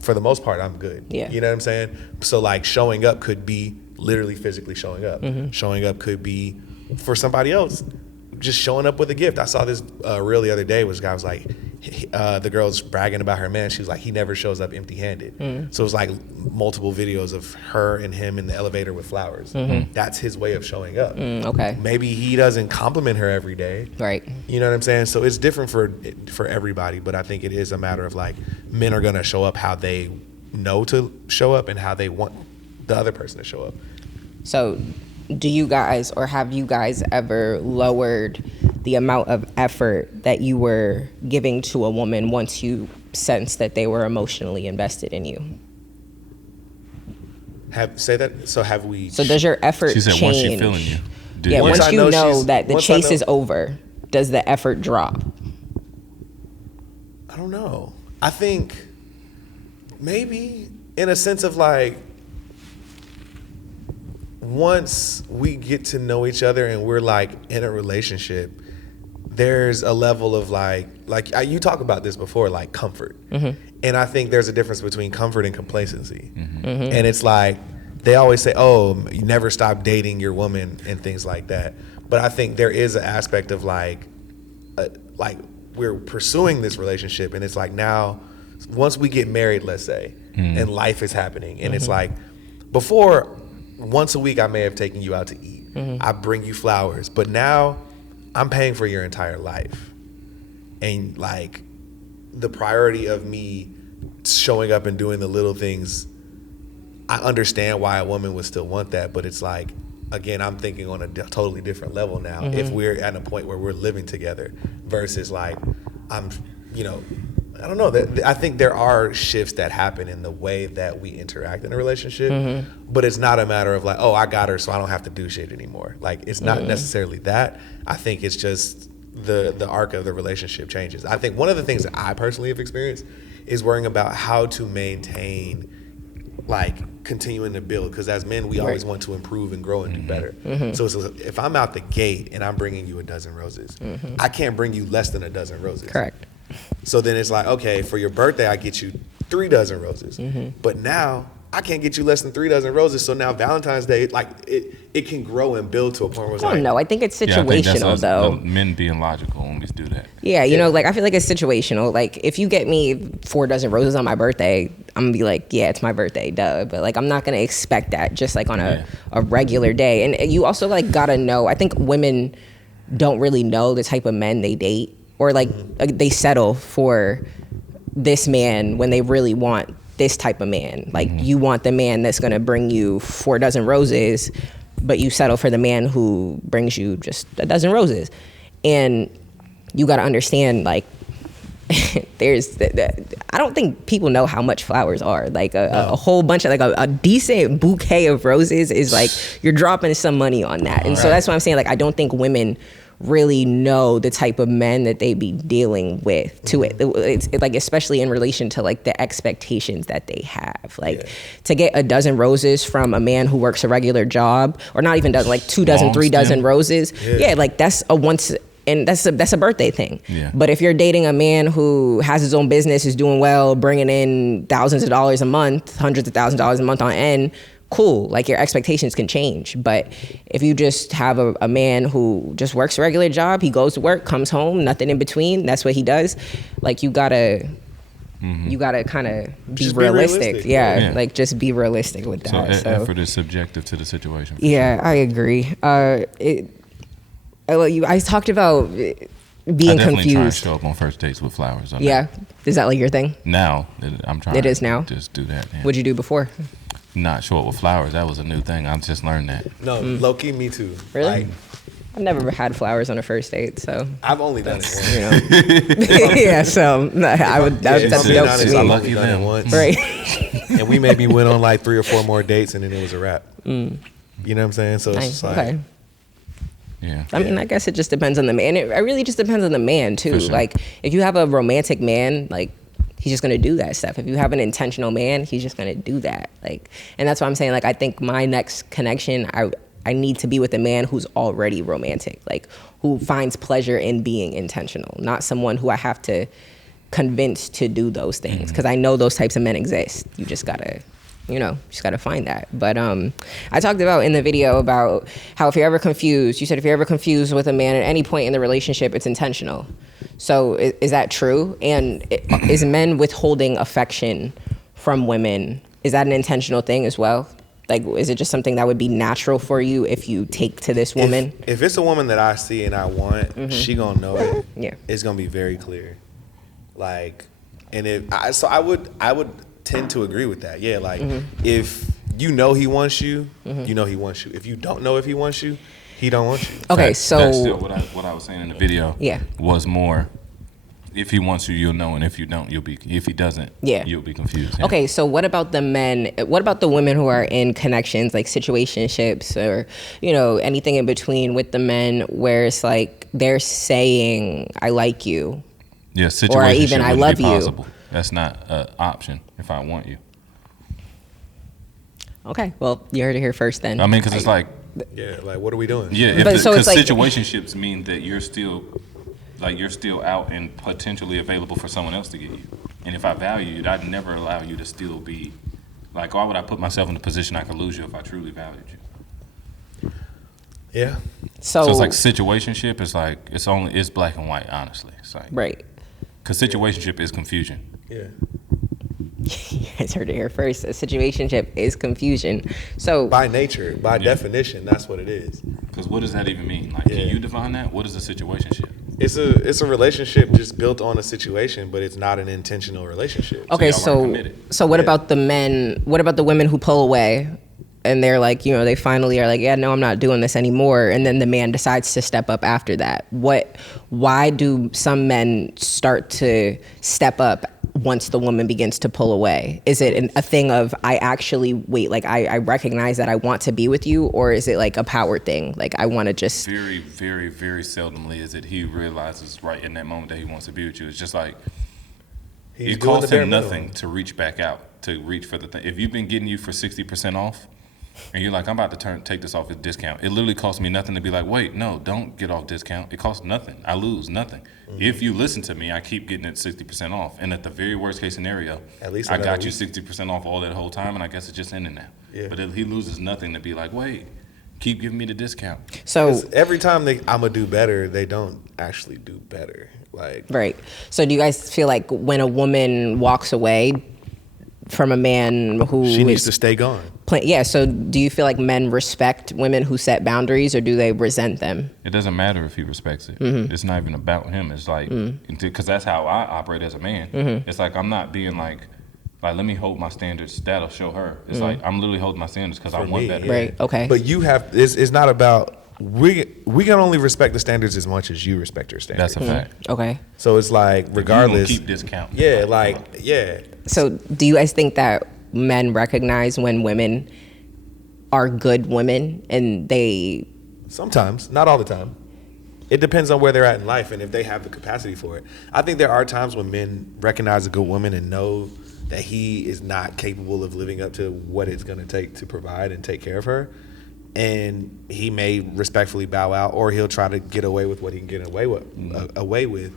for the most part, I'm good. Yeah. You know what I'm saying? So like showing up could be literally physically showing up. Showing up could be for somebody else, just showing up with a gift. I saw this reel the other day. Was guy was like, the girl's bragging about her man. She was like, he never shows up empty-handed. So it was like multiple videos of her and him in the elevator with flowers. That's his way of showing up. Okay. Maybe he doesn't compliment her every day. Right. You know what I'm saying? So it's different for everybody, but I think it is a matter of like men are gonna show up how they know to show up and how they want the other person to show up. So do you guys, or have you guys ever lowered the amount of effort that you were giving to a woman once you sensed that they were emotionally invested in you? Have we? So does your effort She said change? once she feeling you. Yeah, Once once I you know know she's- that the once I chase know- is over, does the effort drop? I don't know. I think maybe in a sense of like, once we get to know each other and we're like in a relationship, there's a level of like you talk about this before, like comfort. And I think there's a difference between comfort and complacency. And it's like, they always say, oh, you never stop dating your woman and things like that. But I think there is an aspect of like we're pursuing this relationship, and it's like now, once we get married, let's say, and life is happening, and it's like, before, once a week I may have taken you out to eat. I bring you flowers, but now I'm paying for your entire life. And like the priority of me showing up and doing the little things, I understand why a woman would still want that, but it's like, again, I'm thinking on a totally different level now. If we're at a point where we're living together versus like, I'm, you know, I don't know. I think there are shifts that happen in the way that we interact in a relationship, but it's not a matter of like, oh, I got her, so I don't have to do shit anymore. Like, it's not necessarily that. I think it's just the arc of the relationship changes. I think one of the things that I personally have experienced is worrying about how to maintain, like, continuing to build, because as men we always want to improve and grow and do better. So if I'm out the gate and I'm bringing you a dozen roses, I can't bring you less than a dozen roses. Correct. So then it's like, okay, for your birthday I get you 3 dozen roses, but now I can't get you less than 3 dozen roses. So now Valentine's Day, like, it can grow and build to a point where it's I don't know. I think it's situational, though. Men being logical when we do that. Yeah, you know, like, I feel like it's situational. Like, if you get me 4 dozen roses on my birthday, I'm gonna be like, yeah, it's my birthday, duh. But like, I'm not gonna expect that just like on a regular day. And you also like gotta know. I think women don't really know the type of men they date, or like they settle for this man when they really want this type of man. Like, you want the man that's gonna bring you 4 dozen roses, but you settle for the man who brings you just a dozen roses. And you gotta understand, like, I don't think people know how much flowers are. Like a whole bunch of, like, a decent bouquet of roses is like, you're dropping some money on that. And so that's what I'm saying. Like, I don't think women really know the type of men that they be dealing with to it. It's like, especially in relation to like the expectations that they have. Like, to get a dozen roses from a man who works a regular job, or not even dozen, like 2 dozen, 3 dozen roses. Yeah, like, that's a once. And that's a birthday thing. Yeah. But if you're dating a man who has his own business, is doing well, bringing in thousands of dollars a month, hundreds of thousands of dollars a month on end, cool. Like, your expectations can change. But if you just have a man who just works a regular job, he goes to work, comes home, nothing in between, that's what he does. Like, you gotta kind of be realistic. Yeah, like, just be realistic with that. So effort is subjective to the situation. Yeah, sure. I agree. I talked about being confused. I definitely try to show up on first dates with flowers. Yeah, is that like your thing? Now I'm trying. It is now. Just do that. What'd you do before? Not show up with flowers. That was a new thing. I just learned that. No, low key, me too. Really? Like, I've never had flowers on a first date, so I've only done it once. You know. Yeah, so I would. That's dope to me. Lucky them. Once. Right. And we maybe went on like 3 or 4 more dates, and then it was a wrap. You know what I'm saying? So it's just like. Okay. Yeah. I mean, I guess it just depends on the man. It really just depends on the man too. Sure. Like, if you have a romantic man, like, he's just gonna do that stuff. If you have an intentional man, he's just gonna do that. Like, and that's why I'm saying, like, I think my next connection, I need to be with a man who's already romantic, like, who finds pleasure in being intentional, not someone who I have to convince to do those things. Because I know those types of men exist. You just gotta find that. But I talked about in the video about how if you're ever confused, you said if you're ever confused with a man at any point in the relationship, it's intentional. So is that true? And is men withholding affection from women, is that an intentional thing as well? Like, is it just something that would be natural for you if you take to this woman? If it's a woman that I see and I want, she gonna know it. Yeah. It's gonna be very clear. Like, and I would tend to agree with that. Yeah, like, if you know he wants you, you know he wants you. If you don't know if he wants you, he don't want you. Okay, that's still what I was saying in the video. Yeah. Was more, if he wants you, you'll know, and if you don't, you'll be. If he doesn't, you'll be confused. Yeah. Okay, so what about the men? What about the women who are in connections, like situationships, or, you know, anything in between with the men, where it's like they're saying "I like you," yeah, situationship, or even "I love you." Possible. That's not an option. If I want you. Okay, well, you heard it here first. Then I mean, because it's like. Yeah, like, what are we doing? Yeah, because like, situationships mean that you're still out and potentially available for someone else to get you. And if I value you, I'd never allow you to still be, like, why would I put myself in a position I could lose you if I truly valued you? Yeah, So it's like situationship is like it's black and white. Honestly, it's like right. because situationship is confusion. Yeah. You guys heard it here first. A situationship is confusion. So By nature, by definition, that's what it is. Because what does that even mean? Like, can you define that? What is a situationship? It's a relationship just built on a situation, but it's not an intentional relationship. okay, y'all so aren't committed. what about the men? What about the women who pull away? And they're like, you know, they finally are like, yeah, no, I'm not doing this anymore. And then the man decides to step up after that. Why do some men start to step up once the woman begins to pull away? Is it a thing of, I actually, like I recognize that I want to be with you? Or is it like a power thing? Like I want to just. Very, very, very seldomly is it he realizes right in that moment that he wants to be with you. It's just like, He's it doing costs the bare him minimum. nothing to reach back out, to reach for the thing. If you've been getting you for 60% off, and you're like, I'm about to take this off at discount. It literally costs me nothing to be like, wait, no, don't get off discount. It costs nothing. I lose nothing. Mm-hmm. If you listen to me, I keep getting it 60% off. And at the very worst case scenario, At least I another got you week. 60% off all that whole time, and I guess it's just ending now. Yeah. But he loses nothing to be like, wait, keep giving me the discount. So 'Cause every time I'm gonna do better, they don't actually do better. Like, right. So do you guys feel like when a woman walks away from a man who she needs is to stay gone. yeah, so do you feel like men respect women who set boundaries, or do they resent them? It doesn't matter if he respects it. Mm-hmm. It's not even about him. It's like, because that's how I operate as a man. Mm-hmm. It's like I'm not being like, let me hold my standards. That'll show her. It's Mm-hmm. like I'm literally holding my standards because I want me, better. yeah. Right, okay. But you have. It's not about. We can only respect the standards as much as you respect your standards. That's a fact. Okay. So it's like regardless. You gonna keep discount. Yeah, like yeah. So do you guys think that men recognize when women are good women and they. Sometimes, not all the time. It depends on where they're at in life and if they have the capacity for it. I think there are times when men recognize a good woman and know that he is not capable of living up to what it's going to take to provide and take care of her. And he may respectfully bow out, or he'll try to get away with what he can get away with.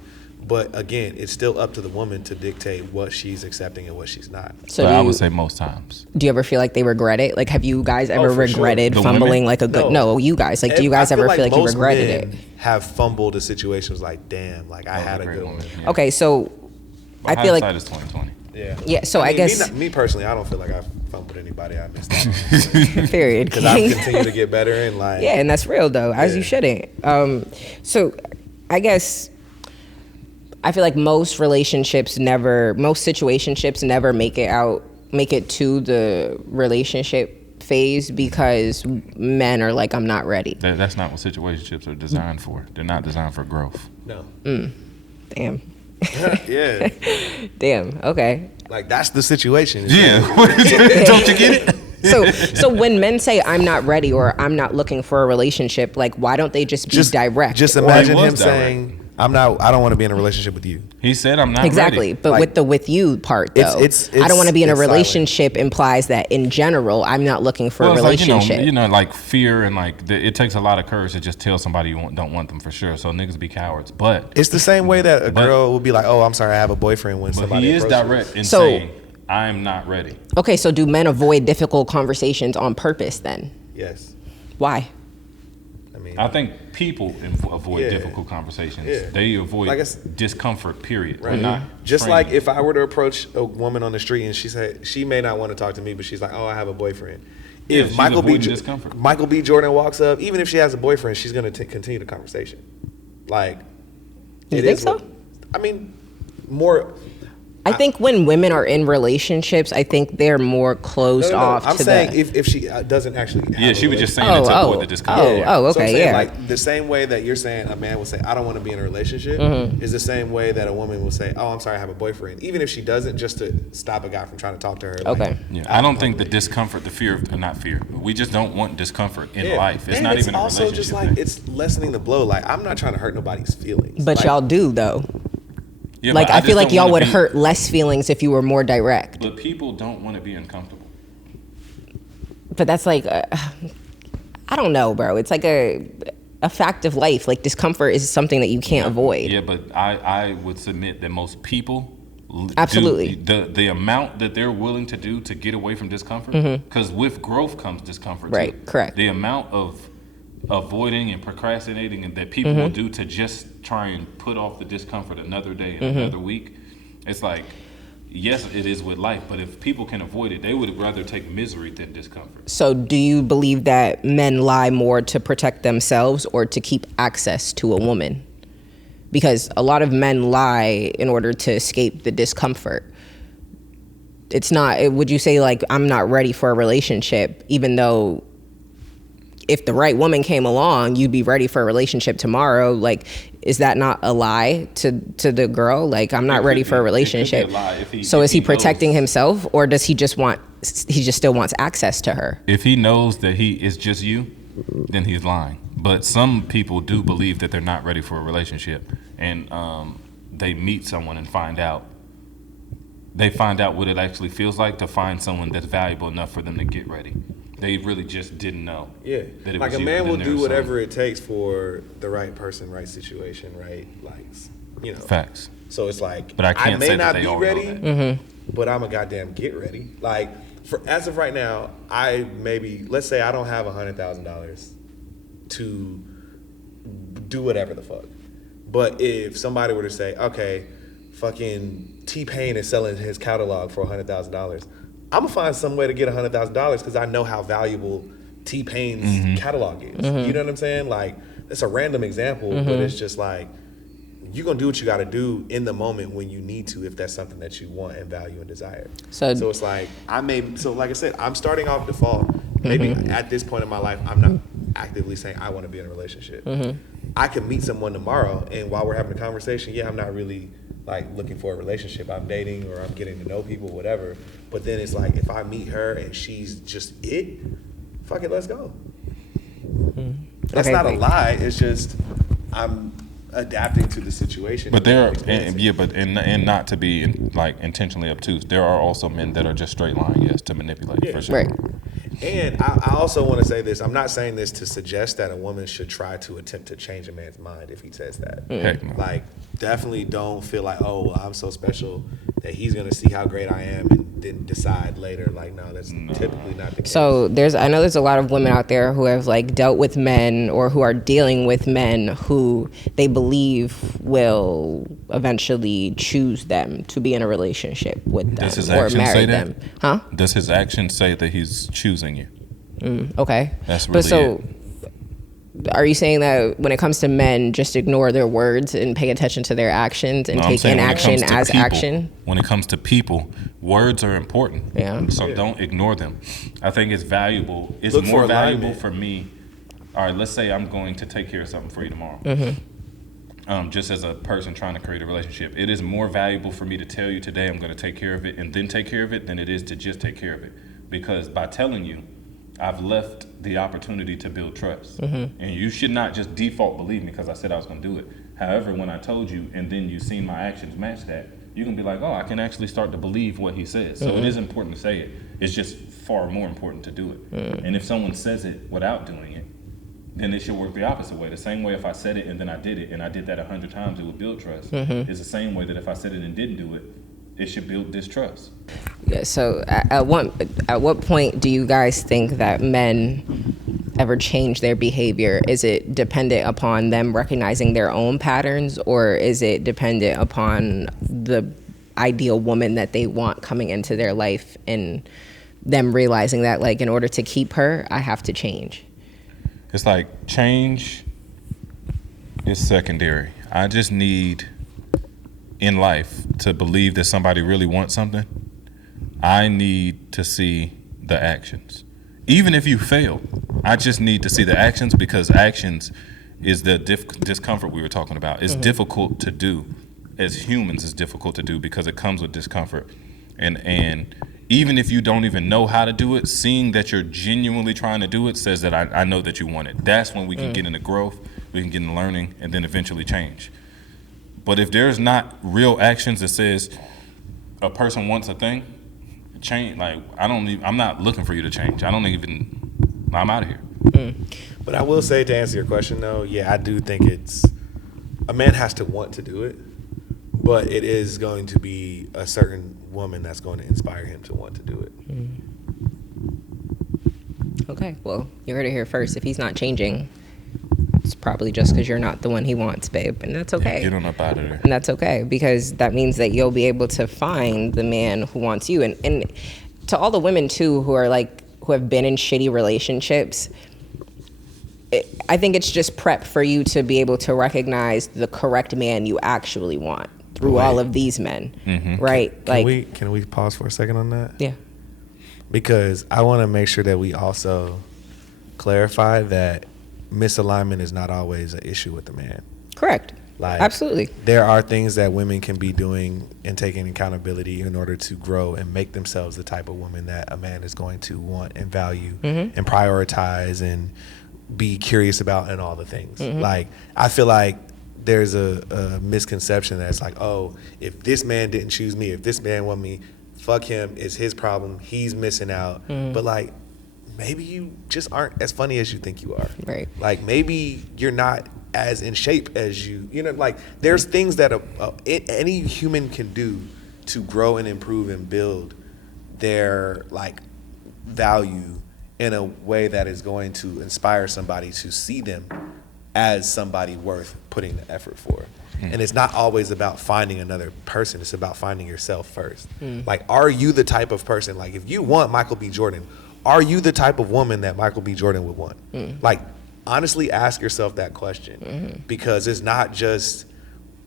But again, it's still up to the woman to dictate what she's accepting and what she's not. So But do I you, would say most times. do you ever feel like they regret it? Like, have you guys ever for sure. regretted The fumbling women? like a good? No, you guys. Like, do you guys I ever feel like you most regretted men it? have fumbled a situation was like, damn, like I had a Great good woman, one. yeah. Okay, so But I feel like hindsight is 20/20. Yeah. Yeah, so I mean, guess- me personally, I don't feel like I fumbled anybody I missed out on. period. Because I've continued to get better and like. Yeah, and that's real though, as you Yeah. shouldn't. So I guess I feel like most situationships never make it to the relationship phase because men are like, I'm not ready. That's not what situationships are designed for. They're not designed for growth. No. Damn. Yeah. Damn. Okay. Like that's the situation. Yeah. Don't you get it? So when men say I'm not ready or I'm not looking for a relationship, like why don't they just be direct? Just Or- imagine Well, he him was direct. saying, I don't want to be in a relationship with you. He said, I'm not Exactly, ready. but Like, with the with you part though, it's- I don't want to be in a it's silent. relationship implies that in general I'm not looking for a Well, it's like, relationship. you know, like fear and like it takes a lot of courage to just tell somebody you don't want them for sure. So niggas be cowards. But It's the same way that a But- girl will be like, oh, I'm sorry, I have a boyfriend when somebody he is approaches. direct in So- saying, I'm not ready. Okay, so do men avoid difficult conversations on purpose then? Yes. Why? I mean, I think people avoid Yeah. difficult conversations. Yeah. They avoid Like I s- discomfort, period. right. They're not Just trained. like if I were to approach a woman on the street and she may not want to talk to me, but she's like, oh, I have a boyfriend. Yeah, If she's Michael B. avoiding discomfort. Michael B. Jordan walks up, even if she has a boyfriend, she's going to continue the conversation. Like, You it think is so? what- I mean, more. I think when women are in relationships, I think they're more closed off I'm to saying the. if she doesn't actually. Have Yeah, a she was just relationship. saying it to Oh, avoid the discomfort. oh, Yeah. oh, So I'm okay, saying, yeah. like the same way that you're saying a man will say, I don't want to be in a relationship, Mm-hmm. is the same way that a woman will say, oh, I'm sorry, I have a boyfriend. Even if she doesn't, just to stop a guy from trying to talk to her. like, Okay. Yeah, I don't think the discomfort, the fear of, not fear. We just don't want discomfort in life. It's and not it's even a also relationship just like thing. it's lessening the blow. Like I'm not trying to hurt nobody's feelings. But Like, y'all do though. Yeah, Like but I just feel like don't y'all wanna would be- hurt less feelings if you were more direct. But people don't want to be uncomfortable. But that's like, I don't know, bro. It's like a fact of life. Like discomfort is something that you can't avoid. Yeah, but I would submit that most people Absolutely. the amount that they're willing to do to get away from discomfort, because with growth comes discomfort too. Right, correct. The amount of avoiding and procrastinating and that people will do to just try and put off the discomfort another day and another week, it's like, yes, it is with life, but if people can avoid it, they would rather take misery than discomfort. So do you believe that men lie more to protect themselves or to keep access to a woman? Because a lot of men lie in order to escape the discomfort. It's not, would you say like, I'm not ready for a relationship, even though if the right woman came along, you'd be ready for a relationship tomorrow? Like, is that not a lie to the girl? Like, I'm not ready for a relationship. So is he protecting himself, or does he just still wants access to her? If he knows that he is just you, then he's lying. But some people do believe that they're not ready for a relationship, and they meet someone and find out what it actually feels like to find someone that's valuable enough for them to get ready. They really just didn't know. Yeah, that it like was a you, man will then do there's whatever it takes for the right person, right situation, right? Like, you know. Facts. So it's like, But I can't may say not that they be all ready, know that. but I'm a goddamn get ready. Like, as of right now, let's say I don't have $100,000 to do whatever the fuck. But if somebody were to say, okay, fucking T-Pain is selling his catalog for $100,000, I'm gonna find some way to get $100,000 because I know how valuable T-Pain's catalog is. You know what I'm saying? Like, it's a random example, but it's just like, you're gonna do what you gotta do in the moment when you need to, if that's something that you want and value and desire. So it's like, like I said, I'm starting off default. Maybe at this point in my life, I'm not actively saying I want to be in a relationship. I could meet someone tomorrow, and while we're having a conversation, I'm not really like looking for a relationship. I'm dating or I'm getting to know people, whatever. But then it's like, if I meet her and she's just it, fuck it, let's go. That's not a lie. It's just I'm adapting to the situation. But and not to be like intentionally obtuse. There are also men that are just straight lying, yes, to manipulate for sure. Right. And I also want to say this. I'm not saying this to suggest that a woman should try to attempt to change a man's mind if he says that. Heck no. Like, definitely don't feel like, oh, well, I'm so special that he's going to see how great I am and then decide later. Like, no, that's typically not the case. So I know there's a lot of women out there who have like dealt with men or who are dealing with men who they believe will eventually choose them to be in a relationship with them Does his or actions marry say them. that? Huh? Does his actions say that he's choosing you? Okay. That's really it. Are you saying that when it comes to men, just ignore their words and pay attention to their actions and take inaction as action? When it comes to people, words are important. Yeah. So don't ignore them. I think it's valuable. It's Look for more valuable alignment. for me. All right, let's say I'm going to take care of something for you tomorrow. Just as a person trying to create a relationship, it is more valuable for me to tell you today I'm going to take care of it and then take care of it than it is to just take care of it. Because by telling you, I've left the opportunity to build trust. And you should not just default believe me because I said I was going to do it. However, when I told you and then you've seen my actions match that, you can be like, oh, I can actually start to believe what he says. So it is important to say it. It's just far more important to do it. And if someone says it without doing it, then it should work the opposite way. The same way if I said it and then I did it, and I did that 100 times, it would build trust. It's the same way that if I said it and didn't do it, it should build distrust. Yeah. So at what point do you guys think that men ever change their behavior? Is it dependent upon them recognizing their own patterns, or is it dependent upon the ideal woman that they want coming into their life and them realizing that, like, in order to keep her, I have to change? It's like change is secondary. I just need in life to believe that somebody really wants something. I need to see the actions. Even if you fail, I just need to see the actions, because actions is the discomfort we were talking about. It's difficult to do. As humans, it's difficult to do because it comes with discomfort. And even if you don't even know how to do it, seeing that you're genuinely trying to do it says that I know that you want it. That's when we can get into growth, we can get into learning, and then eventually change. But if there's not real actions that says a person wants a thing, change. Like, I'm not looking for you to change. I'm out of here. But I will say, to answer your question though, yeah, I do think a man has to want to do it, but it is going to be a certain woman that's going to inspire him to want to do it. Okay, well, you heard it here first. If he's not changing, it's probably just because you're not the one he wants, babe, and that's okay. Get on up out of there. And that's okay, because that means that you'll be able to find the man who wants you. And to all the women too who have been in shitty relationships, I think it's just prep for you to be able to recognize the correct man you actually want through all of these men, right? Can we pause for a second on that? Yeah. Because I want to make sure that we also clarify that misalignment is not always an issue with the man. Correct. Like, absolutely. There are things that women can be doing and taking accountability in order to grow and make themselves the type of woman that a man is going to want and value and prioritize and be curious about and all the things. Like, I feel like there's a misconception that's like, oh, if this man didn't choose me, if this man want me, fuck him, it's his problem, he's missing out. But like, maybe you just aren't as funny as you think you are. Right. Like, maybe you're not as in shape as you know, like, there's things that any human can do to grow and improve and build their like value in a way that is going to inspire somebody to see them as somebody worth putting the effort for. And it's not always about finding another person, it's about finding yourself first. Like, are you the type of person, like, if you want Michael B. Jordan, are you the type of woman that Michael B. Jordan would want? Like, honestly ask yourself that question, because it's not just,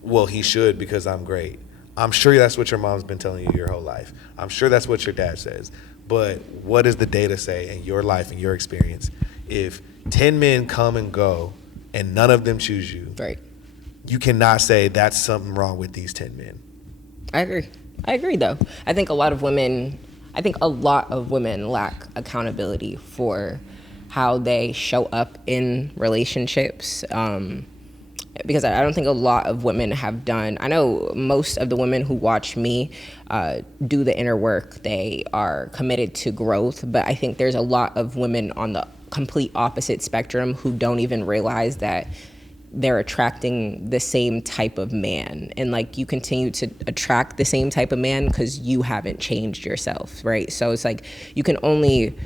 well, he should because I'm great. I'm sure that's what your mom's been telling you your whole life. I'm sure that's what your dad says. But what does the data say in your life and your experience? If 10 men come and go and none of them choose you, Right. you cannot say that's something wrong with these 10 men. I agree though. I think a lot of women lack accountability for how they show up in relationships. Because I don't think a lot of women have done. I know most of the women who watch me do the inner work. They are committed to growth, but I think there's a lot of women on the complete opposite spectrum who don't even realize that they're attracting the same type of man. And like, you continue to attract the same type of man because you haven't changed yourself, right? So it's like, you can only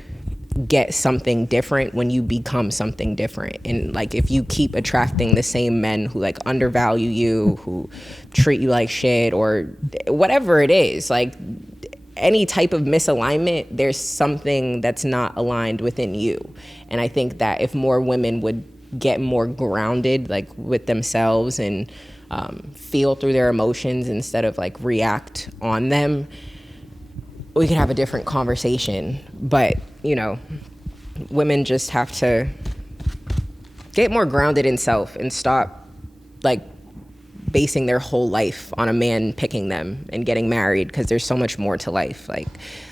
get something different when you become something different. And like, if you keep attracting the same men who like undervalue you, who treat you like shit, or whatever it is, like any type of misalignment, there's something that's not aligned within you. And I think that if more women would get more grounded, like with themselves, and feel through their emotions instead of like react on them, we could have a different conversation. But, you know, women just have to get more grounded in self and stop like basing their whole life on a man picking them and getting married, because there's so much more to life. Like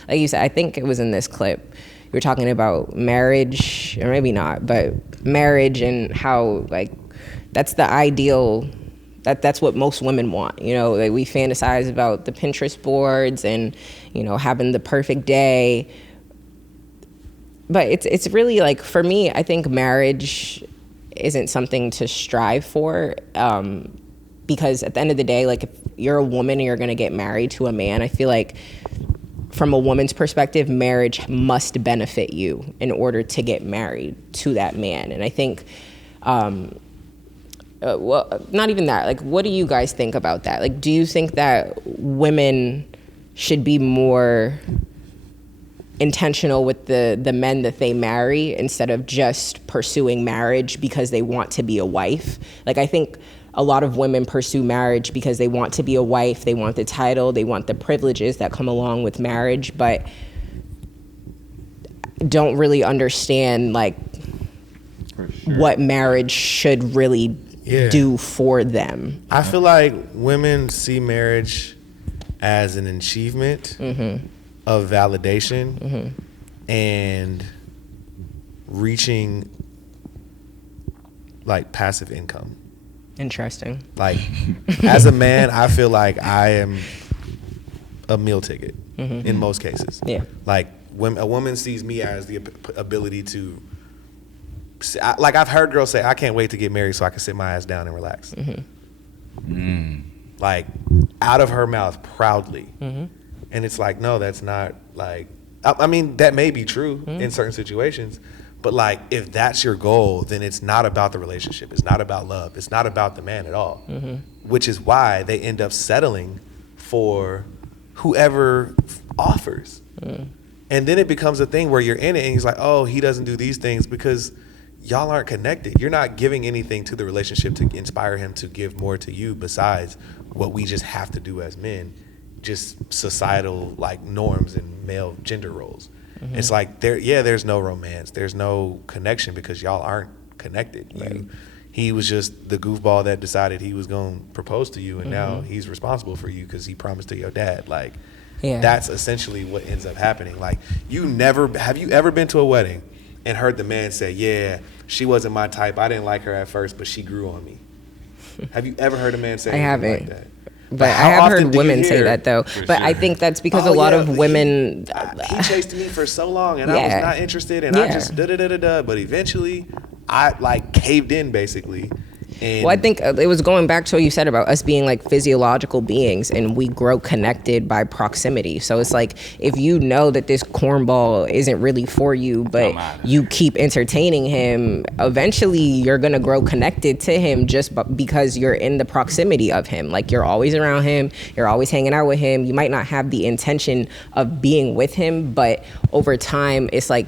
you said, I think it was in this clip, we were talking about marriage, or maybe not, but marriage, and how like that's the ideal, that's what most women want. You know, like, we fantasize about the Pinterest boards and, you know, having the perfect day. But it's really like, for me, I think marriage isn't something to strive for, because at the end of the day, like, if you're a woman and you're going to get married to a man, I feel like from a woman's perspective, marriage must benefit you in order to get married to that man. And I think, well, not even that. Like, what do you guys think about that? Like, do you think that women should be more intentional with the men that they marry instead of just pursuing marriage because they want to be a wife? Like, I think a lot of women pursue marriage because they want to be a wife, they want the title, they want the privileges that come along with marriage, but don't really understand like what marriage should really do for them. I feel like women see marriage as an achievement of validation and reaching like passive income. Interesting. Like, as a man, I feel like I am a meal ticket in most cases. Yeah. Like, when a woman sees me as the ability to, like, I've heard girls say, I can't wait to get married so I can sit my ass down and relax. Like, out of her mouth, proudly. And it's like, no, that's not, like, I mean, that may be true in certain situations, But like, if that's your goal, then it's not about the relationship. It's not about love. It's not about the man at all. Which is why they end up settling for whoever offers. And then it becomes a thing where you're in it and he's like, oh, he doesn't do these things because y'all aren't connected. You're not giving anything to the relationship to inspire him to give more to you besides what we just have to do as men, just societal like norms and male gender roles. It's like there's no romance, there's no connection because y'all aren't connected. Right. He was just the goofball that decided he was going to propose to you, and now he's responsible for you because he promised to your dad. Like, that's essentially what ends up happening. Like, have you ever been to a wedding and heard the man say, yeah, she wasn't my type, I didn't like her at first, but she grew on me? Have you ever heard a man say anything like that? But I have heard women say that though. But I think that's because a lot of women. He chased me for so long, and I was not interested, and I just da. But eventually, I like caved in basically. And well, I think it was going back to what you said about us being like physiological beings and we grow connected by proximity. So it's like if you know that this cornball isn't really for you, but you keep entertaining him, eventually you're going to grow connected to him just because you're in the proximity of him. Like you're always around him, you're always hanging out with him. You might not have the intention of being with him, but over time it's like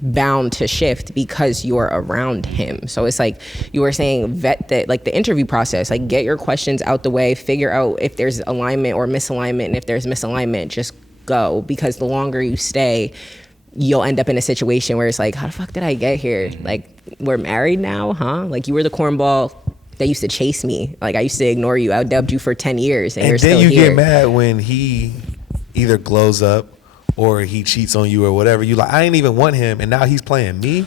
bound to shift because you're around him. So it's like you were saying, vet that, like the interview process, like get your questions out the way, figure out if there's alignment or misalignment, and if there's misalignment, just go, because the longer you stay, you'll end up in a situation where it's like, how the fuck did I get here? Like, we're married now, huh? Like, you were the cornball that used to chase me. Like, I used to ignore you. I dubbed you for 10 years and you're still here. And then you get mad when he either glows up or he cheats on you or whatever. You like, I didn't even want him, and now he's playing me.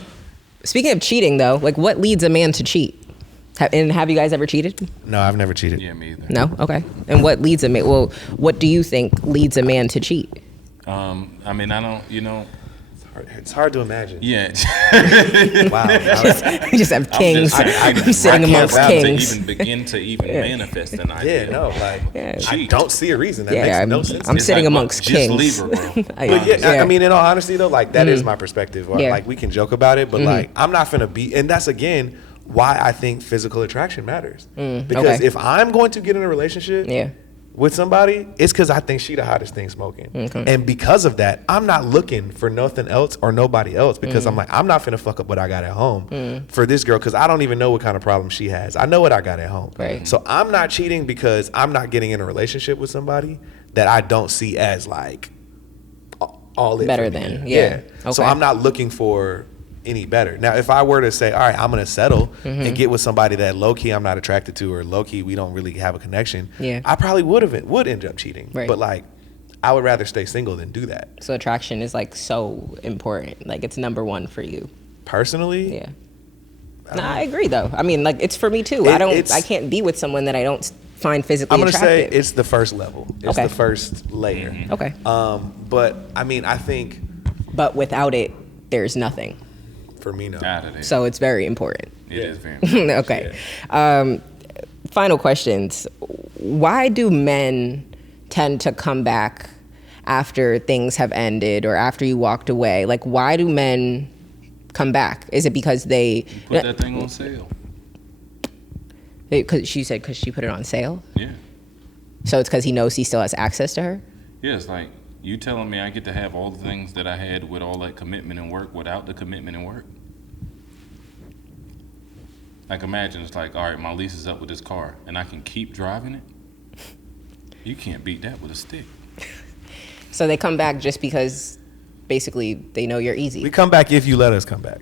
Speaking of cheating, though, like what leads a man to cheat? And have you guys ever cheated? No, I've never cheated. Yeah, me either. No? Okay. And what leads a man? Well, what do you think leads a man to cheat? I mean, I don't, It's hard to imagine. Yeah. Wow. We just have kings. I'm sitting amongst kings. To even begin to manifest an idea. Yeah, no, like, I Cheat. don't see a reason. That makes no sense. I'm It's sitting like, amongst just kings. leave her, bro. But I mean, in all honesty, though, like, that is my perspective. Yeah. Like, we can joke about it, but, like, I'm not finna be, and that's, again, why I think physical attraction matters. Because if I'm going to get in a relationship with somebody, it's because I think she the hottest thing smoking. And because of that, I'm not looking for nothing else or nobody else, because I'm like, I'm not finna fuck up what I got at home for this girl, because I don't even know what kind of problem she has. I know what I got at home. Right. So I'm not cheating because I'm not getting in a relationship with somebody that I don't see as like all it Better for me. than, yeah. So Okay. I'm not looking for any better. Now, if I were to say, all right, I'm going to settle and get with somebody that low-key I'm not attracted to, or low-key we don't really have a connection, I probably would end up cheating. Right. But, like, I would rather stay single than do that. So attraction is like so important. Like it's number one for you. Personally? Yeah. No, I agree though. I mean, like it's for me too. I can't be with someone that I don't find physically I'm going to say attractive. it's the first level. It's the first layer. Okay. But, I mean, I think... But without it, there's nothing. For me, no. Out of there. So it's very important. It is very important. Okay. Final questions. Why do men tend to come back after things have ended or after you walked away? Like, why do men come back? Is it because they Put that thing on sale. Because she said because she put it on sale? Yeah. So it's because he knows he still has access to her? Yeah, it's like you telling me I get to have all the things that I had with all that commitment and work without the commitment and work. Like imagine it's like, all right, my lease is up with this car and I can keep driving it. You can't beat that with a stick. So they come back just because basically they know you're easy. We come back if you let us come back.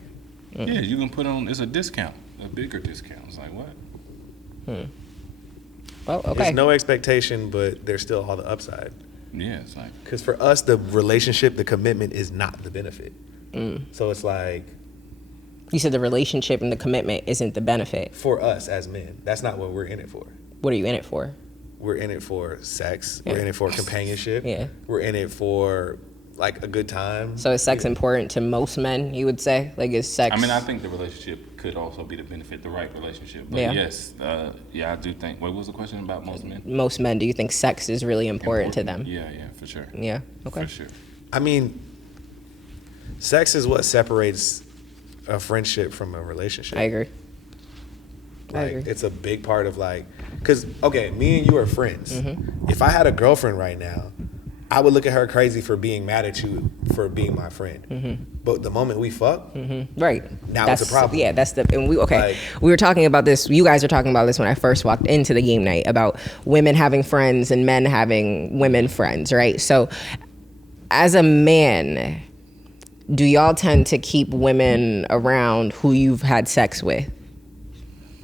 Yeah, you can put on, it's a discount, a bigger discount. It's like, what? Well, okay. There's no expectation, but there's still all the upside. Yeah, it's like, Because for us, the relationship, the commitment is not the benefit. So it's like, You said the relationship and the commitment isn't the benefit. for us as men, that's not what we're in it for. What are you in it for? We're in it for sex. Yeah. We're in it for companionship. Yeah. We're in it for like a good time. So is sex important to most men, you would say? Like, is sex... I mean, I think the relationship could also be the benefit, the right relationship. But Yeah. yes, I do think, what was the question about most men? Most men, do you think sex is really important to them? Yeah, for sure. Yeah, okay. For sure. I mean, sex is what separates a friendship from a relationship. I agree. Like, it's a big part of like, because, okay, me and you are friends. If I had a girlfriend right now, I would look at her crazy for being mad at you for being my friend. But the moment we fuck, Right. now That's it's a problem. Yeah, that's the, and we, okay. Like- we were talking about this, you guys were talking about this when I first walked into the game night about women having friends and men having women friends, right? So as a man, do y'all tend to keep women around who you've had sex with?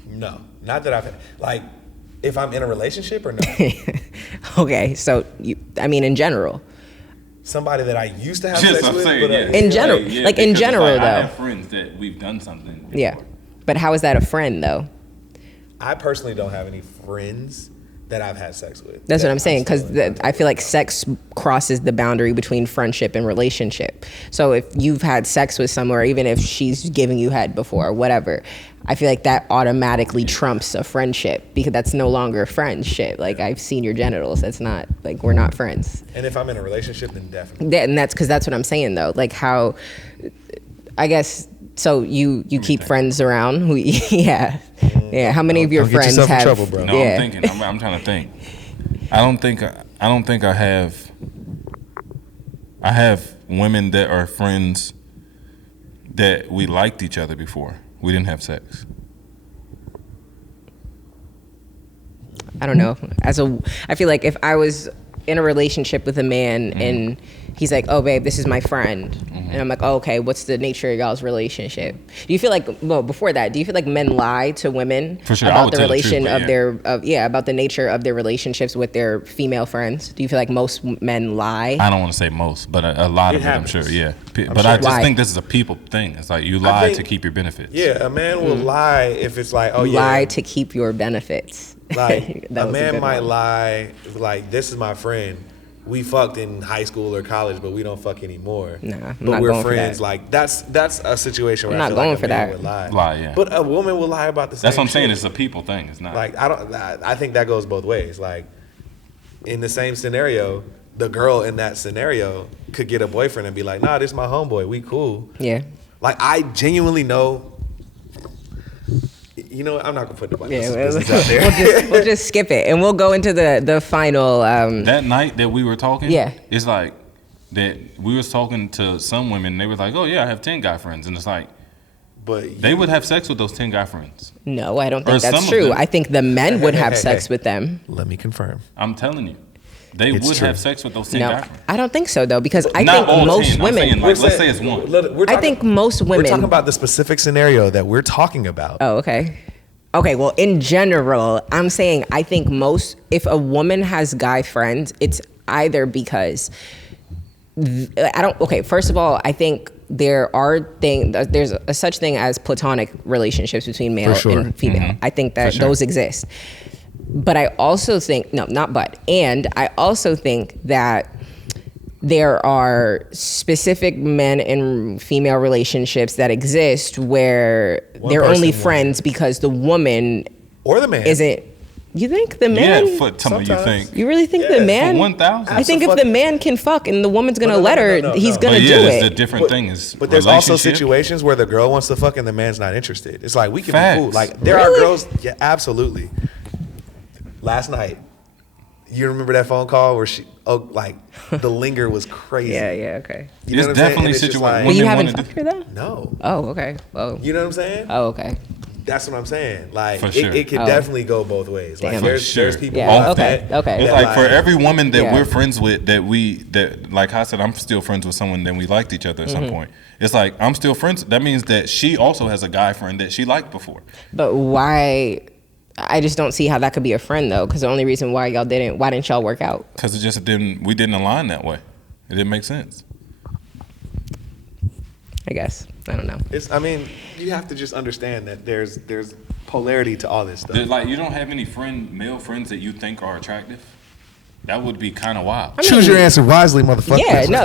no. Not that I've, like, if I'm in a relationship or no. Okay, so I mean, in general. Somebody that I used to have Just sex I'm with, saying, but yeah. In general, Yeah, like in because it's general, like, I though. have friends that we've done something before. Yeah. But how is that a friend, though? I personally don't have any friends that I've had sex with. That's what I'm saying, still because in contact I feel like sex crosses the boundary between friendship and relationship. So if you've had sex with someone, or even if she's giving you head before, whatever, I feel like that automatically trumps a friendship, because that's no longer a friendship. Like, I've seen your genitals. That's not, like, we're not friends. with. And if I'm in a relationship, then definitely. And that's because that's what I'm saying, though. Like, how, I guess, so you keep friends around who, yeah. Yeah. How many of your Don't get friends yourself in have, trouble, bro. No, yeah. I'm thinking. I'm trying to think. I don't think I have. I have women that are friends that we liked each other before. We didn't have sex. I don't know. I feel like if I was in a relationship with a man and he's like, "Oh, babe, this is my friend," and I'm like, "Oh, okay, what's the nature of y'all's relationship?" Do you feel like, well, before that, do you feel like men lie to women For sure, I about would the tell the truth, relation but of their about the nature of their relationships with their female friends? Do you feel like most men lie? I don't want to say most, but a lot It of it, I'm happens. sure. Yeah, but sure. I just Why? think this is a people thing. It's like you lie think- to keep your benefits. Yeah, a man will lie if it's like, oh You yeah. lie to keep your benefits. Like, That a was man good might one. lie, like, this is my friend. We fucked in high school or college, but we don't fuck anymore. Nah, I'm but not we're going for friends. that. Like, that's a situation where I'm I not feel going like a for man that. would lie. Lie, yeah. But a woman will lie about the same That's what I'm saying. shit. It's a people thing. It's not Like, I think that goes both ways. Like, in the same scenario, the girl in that scenario could get a boyfriend and be like, nah, this is my homeboy. We cool. Yeah. Like, I genuinely know. You know what? I'm not gonna put nobody Yeah, else's business out there. we'll just skip it, and we'll go into the final. that night that we were talking. Yeah. It's like that we was talking to some women. And they were like, "Oh yeah, I have 10 guy friends," and it's like But they would have sex with those 10 guy friends. No, I don't Or think that's some of true. them. I think the men would have Hey, sex hey. with them. let me confirm. I'm telling you, they It's would true. have sex with those 10 No, guy friends. I don't think so though, because I Not think all most 10, I'm women. saying, like, let's say it's one. I think most We're talking women. about the specific scenario that we're talking about. Oh, okay. Okay, well, in general, I'm saying I think if a woman has guy friends, it's either because first of all, I think there's a such thing as platonic relationships between male For sure. and female. I think that For sure. those exist. But I also think, and I also think that there are specific men and female relationships that exist where One they're person, only one friends because the woman Or the man. isn't. You think the man? Yeah, for tell me you sometimes. think. You really think Yeah, the for man? 1,000. I think if the man can fuck and the woman's gonna No, no, let no, her, no, no, he's no. gonna But do yeah, it's it. the different thing is But there's also relationship. situations where the girl wants to fuck and the man's not interested. It's like we can Facts. be cool. Like there are Really? girls. Yeah, absolutely. Last night, you remember that phone call where the linger was crazy. Yeah, okay. You know It's what I'm saying? definitely And it's just situation- like, But you Women haven't wanna fucked her though? no. Oh, okay. Oh, You know what I'm saying? oh, okay. That's what I'm saying. Like For sure. it can Oh. definitely go both ways. Like Damn. For there's sure. people Yeah, like okay, that. okay. It's that, like for every woman that Yeah. we're friends with that like I said, I'm still friends with someone that we liked each other at some point. It's like I'm still friends. That means that she also has a guy friend that she liked before. But why? I just don't see how that could be a friend though. Because the only reason why didn't y'all work out? Because it just we didn't align that way. It didn't make sense. I guess I don't know. I mean, you have to just understand that there's polarity to all this stuff. Like you don't have any male friends that you think are attractive. That would be kind of wild. Choose your answer wisely, motherfucker. Yeah, no,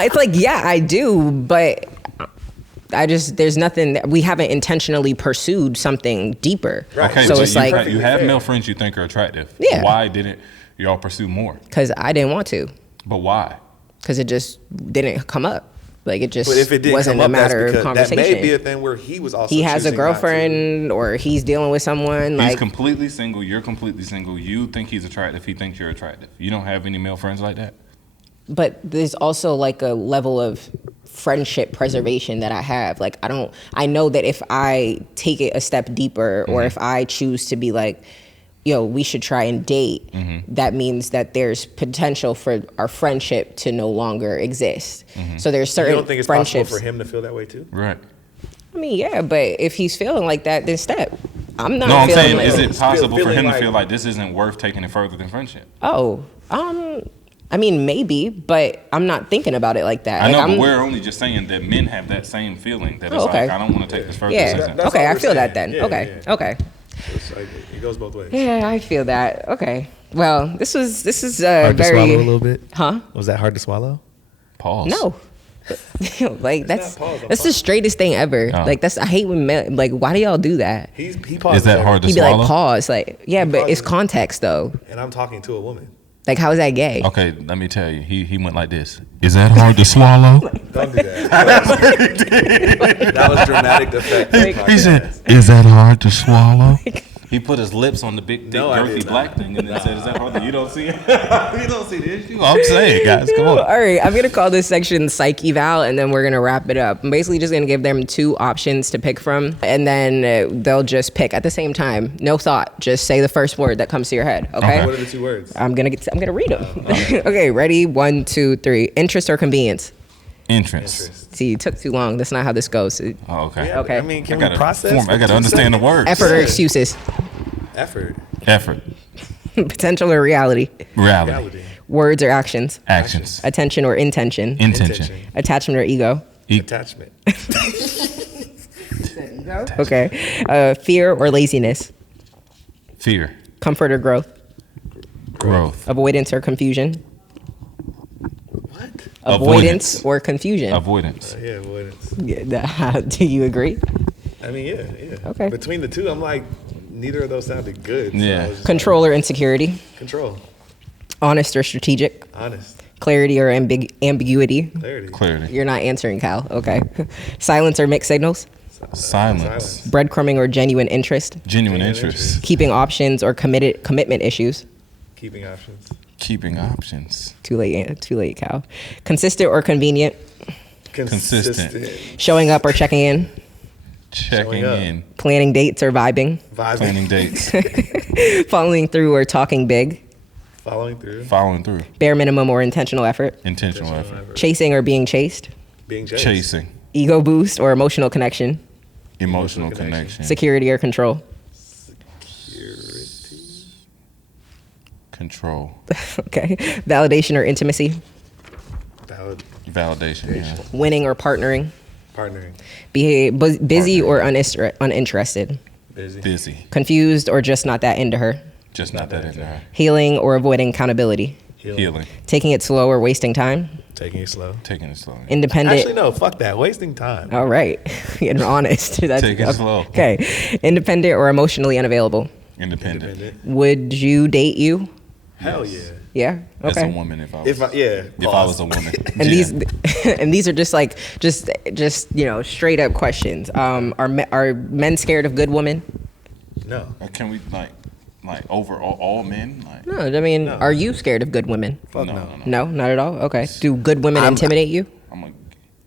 it's like I do, but there's nothing we haven't intentionally pursued something deeper. Right. Okay, So but it's like you have fair. male friends you think are attractive. Yeah. Why didn't y'all pursue more? because I didn't want to, But why? because it just didn't come up. Like it just But if it didn't wasn't come a up, matter that's of because that conversation. may be a thing where he was also He has a choosing not to. girlfriend or he's dealing with someone. He's Like completely single. You're completely single. You think he's attractive. He thinks you're attractive. You don't have any male friends like that? but there's also like a level of friendship preservation that I have. Like I know that if I take it a step deeper or if I choose to be like, yo, we should try and date, that means that there's potential for our friendship to no longer exist. So there's You certain don't think it's possible friendships. for him to feel that way too? Right. I mean, yeah, but if he's feeling like that, then step. I'm not No, I'm feeling saying, like is it possible for feeling him to like- feel like this isn't worth taking it further than friendship? I mean, maybe, but I'm not thinking about it like that. I know, Like, but I'm- we're only just saying that men have that same feeling. That it's Oh, okay. like, I don't want to take this further. Yeah. This isn't- That's Okay, all I we're feel that saying. then. Yeah, Okay. yeah. Okay. It's like, it goes both ways. Yeah, I feel that. Okay. Well, this is Hard to very swallow a little bit? Huh? Was that hard to swallow? Pause. No. Like that's not pause, I'm that's the straightest thing ever. Oh. Like I hate when men, like why do y'all do that? He paused. Is that hard to He'd be swallow? like pause, like yeah, but it's pauses. context though. And I'm talking to a woman. Like how is that gay? Okay, let me tell you. He went like this. Is that hard to swallow? Don't do that. That was dramatic effect. He said, "Is that hard to swallow?" He put his lips on the big, thick, No, I girthy did black not. thing, and then said, "Is that hard?" You don't see it. You don't see the issue. I'm saying, guys, come on. All right, I'm gonna call this section psych eval, and then we're gonna wrap it up. I'm basically just gonna give them 2 options to pick from, and then they'll just pick at the same time. No thought, just say the first word that comes to your head. Okay. Okay. What are the 2 words? I'm gonna read them. Okay, ready? 1, 2, 3. Interest or convenience? Entrance. See, it took too long. That's not how this goes. Oh, okay. Yeah, Okay. I mean, can I we gotta process? I gotta understand the words. Effort or Yeah. excuses? Effort. Effort. Potential or reality? Reality. Reality. Words or actions? Actions. Attention or intention? Intention. Attachment or ego? Attachment. Okay. Fear or laziness? Fear. Comfort or growth? Growth. Avoidance or confusion? What? Avoidance or confusion? Avoidance. Yeah, avoidance. Yeah, do you agree? I mean, yeah. Okay. Between the 2, I'm like, neither of those sounded good. So Yeah. I was just Control or insecurity? like, control. Honest or strategic? Honest. Clarity or ambiguity? Clarity. Clarity. You're not answering, Cal. Okay. Silence or mixed signals? Silence. Breadcrumbing or genuine interest? Genuine Genuine interest. Keeping options or commitment issues? Keeping options. Keeping options. Too late, Cal. Consistent or convenient? Consistent. Showing up or checking in? Checking up. in. Planning dates or vibing? Vibing. Planning dates. Following through or talking big? Following through. Following through. Bare minimum or intentional effort? Intentional effort. Chasing or being chased? Being chased. Chasing. Ego boost or emotional connection? Emotional connection. connection. Security or control? Security. Control. Okay. Validation or intimacy? Valid. Validation. Yeah. Winning or partnering? Partnering. Busy or uninterested? Busy. Busy. Confused or just not that into her? Just not that in there. Healing or avoiding accountability? Healing. Taking it slow or wasting time? Taking it slow. Taking it slow. Independent. Actually, no. Fuck that. Wasting time. All right. Getting honest. That's, Take it slow. Okay. Independent or emotionally unavailable? Independent. Independent. Would you date you? Hell yeah. Yeah. As a Okay. woman, if I was, If I, yeah. if I was a woman. And Yeah. these and these are just like just straight up questions. Are men scared of good women? No. Can we like over all men? Like, No, I mean, No. are you scared of good women? Fuck no, no. no, no. No, not at all. Okay. Do good women intimidate you? I'm like,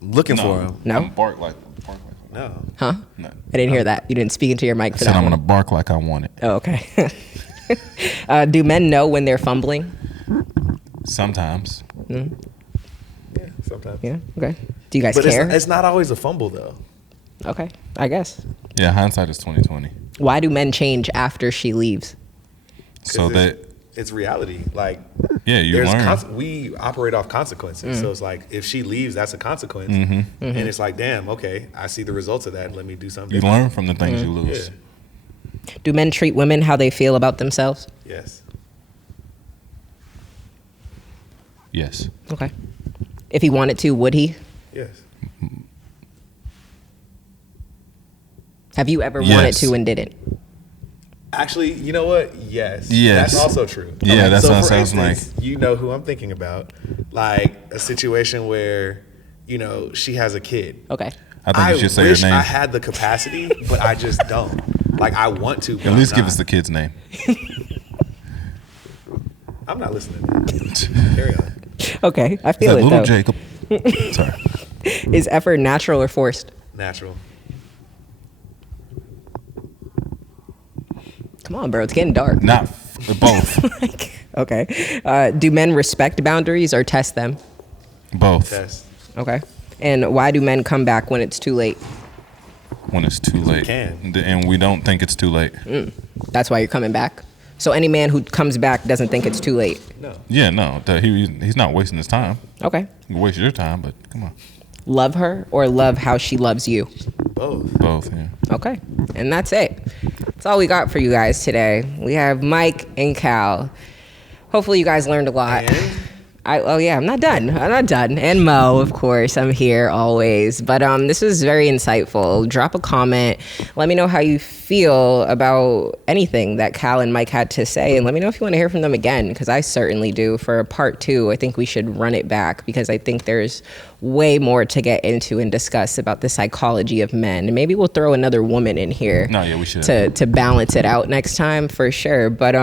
Looking no. for him. No? I'm bark like. No. Huh? No. I didn't hear that. You didn't speak into your mic I for said that I'm one. gonna bark like I want it. Oh, okay. Do men know when they're fumbling? Sometimes. Yeah. Sometimes. Yeah. Okay. Do you guys But care? it's not always a fumble though. Okay. I guess. Yeah, hindsight is 20/20. Why do men change after she leaves? So 'Cause that it's reality. Like yeah, you learn. we operate off consequences. So it's like if she leaves, that's a consequence. And it's like, damn, okay, I see the results of that. Let me do something. You different. learn from the things you lose. Yeah. Do men treat women how they feel about themselves? Yes. Yes. Okay. If he wanted to, would he? Yes. Have you ever Yes. wanted to and didn't? Actually, you know what? Yes. Yes. That's also true. Yeah, Okay, that so sounds for like- instance, you know who I'm thinking about. Like a situation where you know, she has a kid. Okay. I think you should say her wish name. I had the capacity, but I just don't. Like, I want to, but At least I'm give not. us the kid's name. I'm not listening. Carry on. Okay. I Is feel that it little though. Jacob? Sorry. Is effort natural or forced? Natural. Come on, bro. It's getting dark. Not both. Okay. Do men respect boundaries or test them? Both. Test. Okay. And why do men come back when it's too late? When it's too late. can. And we don't think it's too late. That's why you're coming back. So any man who comes back doesn't think it's too late. No. Yeah, no. He's not wasting his time. Okay. You waste your time, but come on. Love her or love how she loves you? Both. Both, yeah. Okay. And that's it. That's all we got for you guys today. We have Mike and Cal. Hopefully you guys learned a lot. And I'm not done. And Mo, of course, I'm here always. But this was very insightful. Drop a comment. Let me know how you feel about anything that Cal and Mike had to say. And let me know if you want to hear from them again, because I certainly do. For part 2, I think we should run it back, because I think there's way more to get into and discuss about the psychology of men. And maybe we'll throw another woman in here. No, yeah, we should. To balance it out next time, for sure. But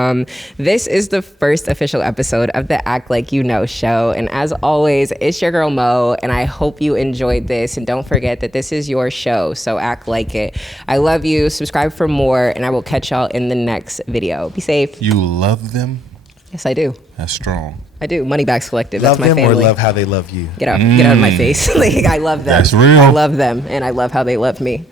this is the first official episode of the Act Like You Know show. And as always, it's your girl Mo, and I hope you enjoyed this. And don't forget that this is your show, so act like it. I love you. Subscribe for more, and I will catch y'all in the next video. Be safe. You love them? Yes, I do. That's strong. I do. MONEYBAGZ Collective. love That's my them family. or love how they love you? Get out of my face. Like, I love them. That's real. I love them, and I love how they love me.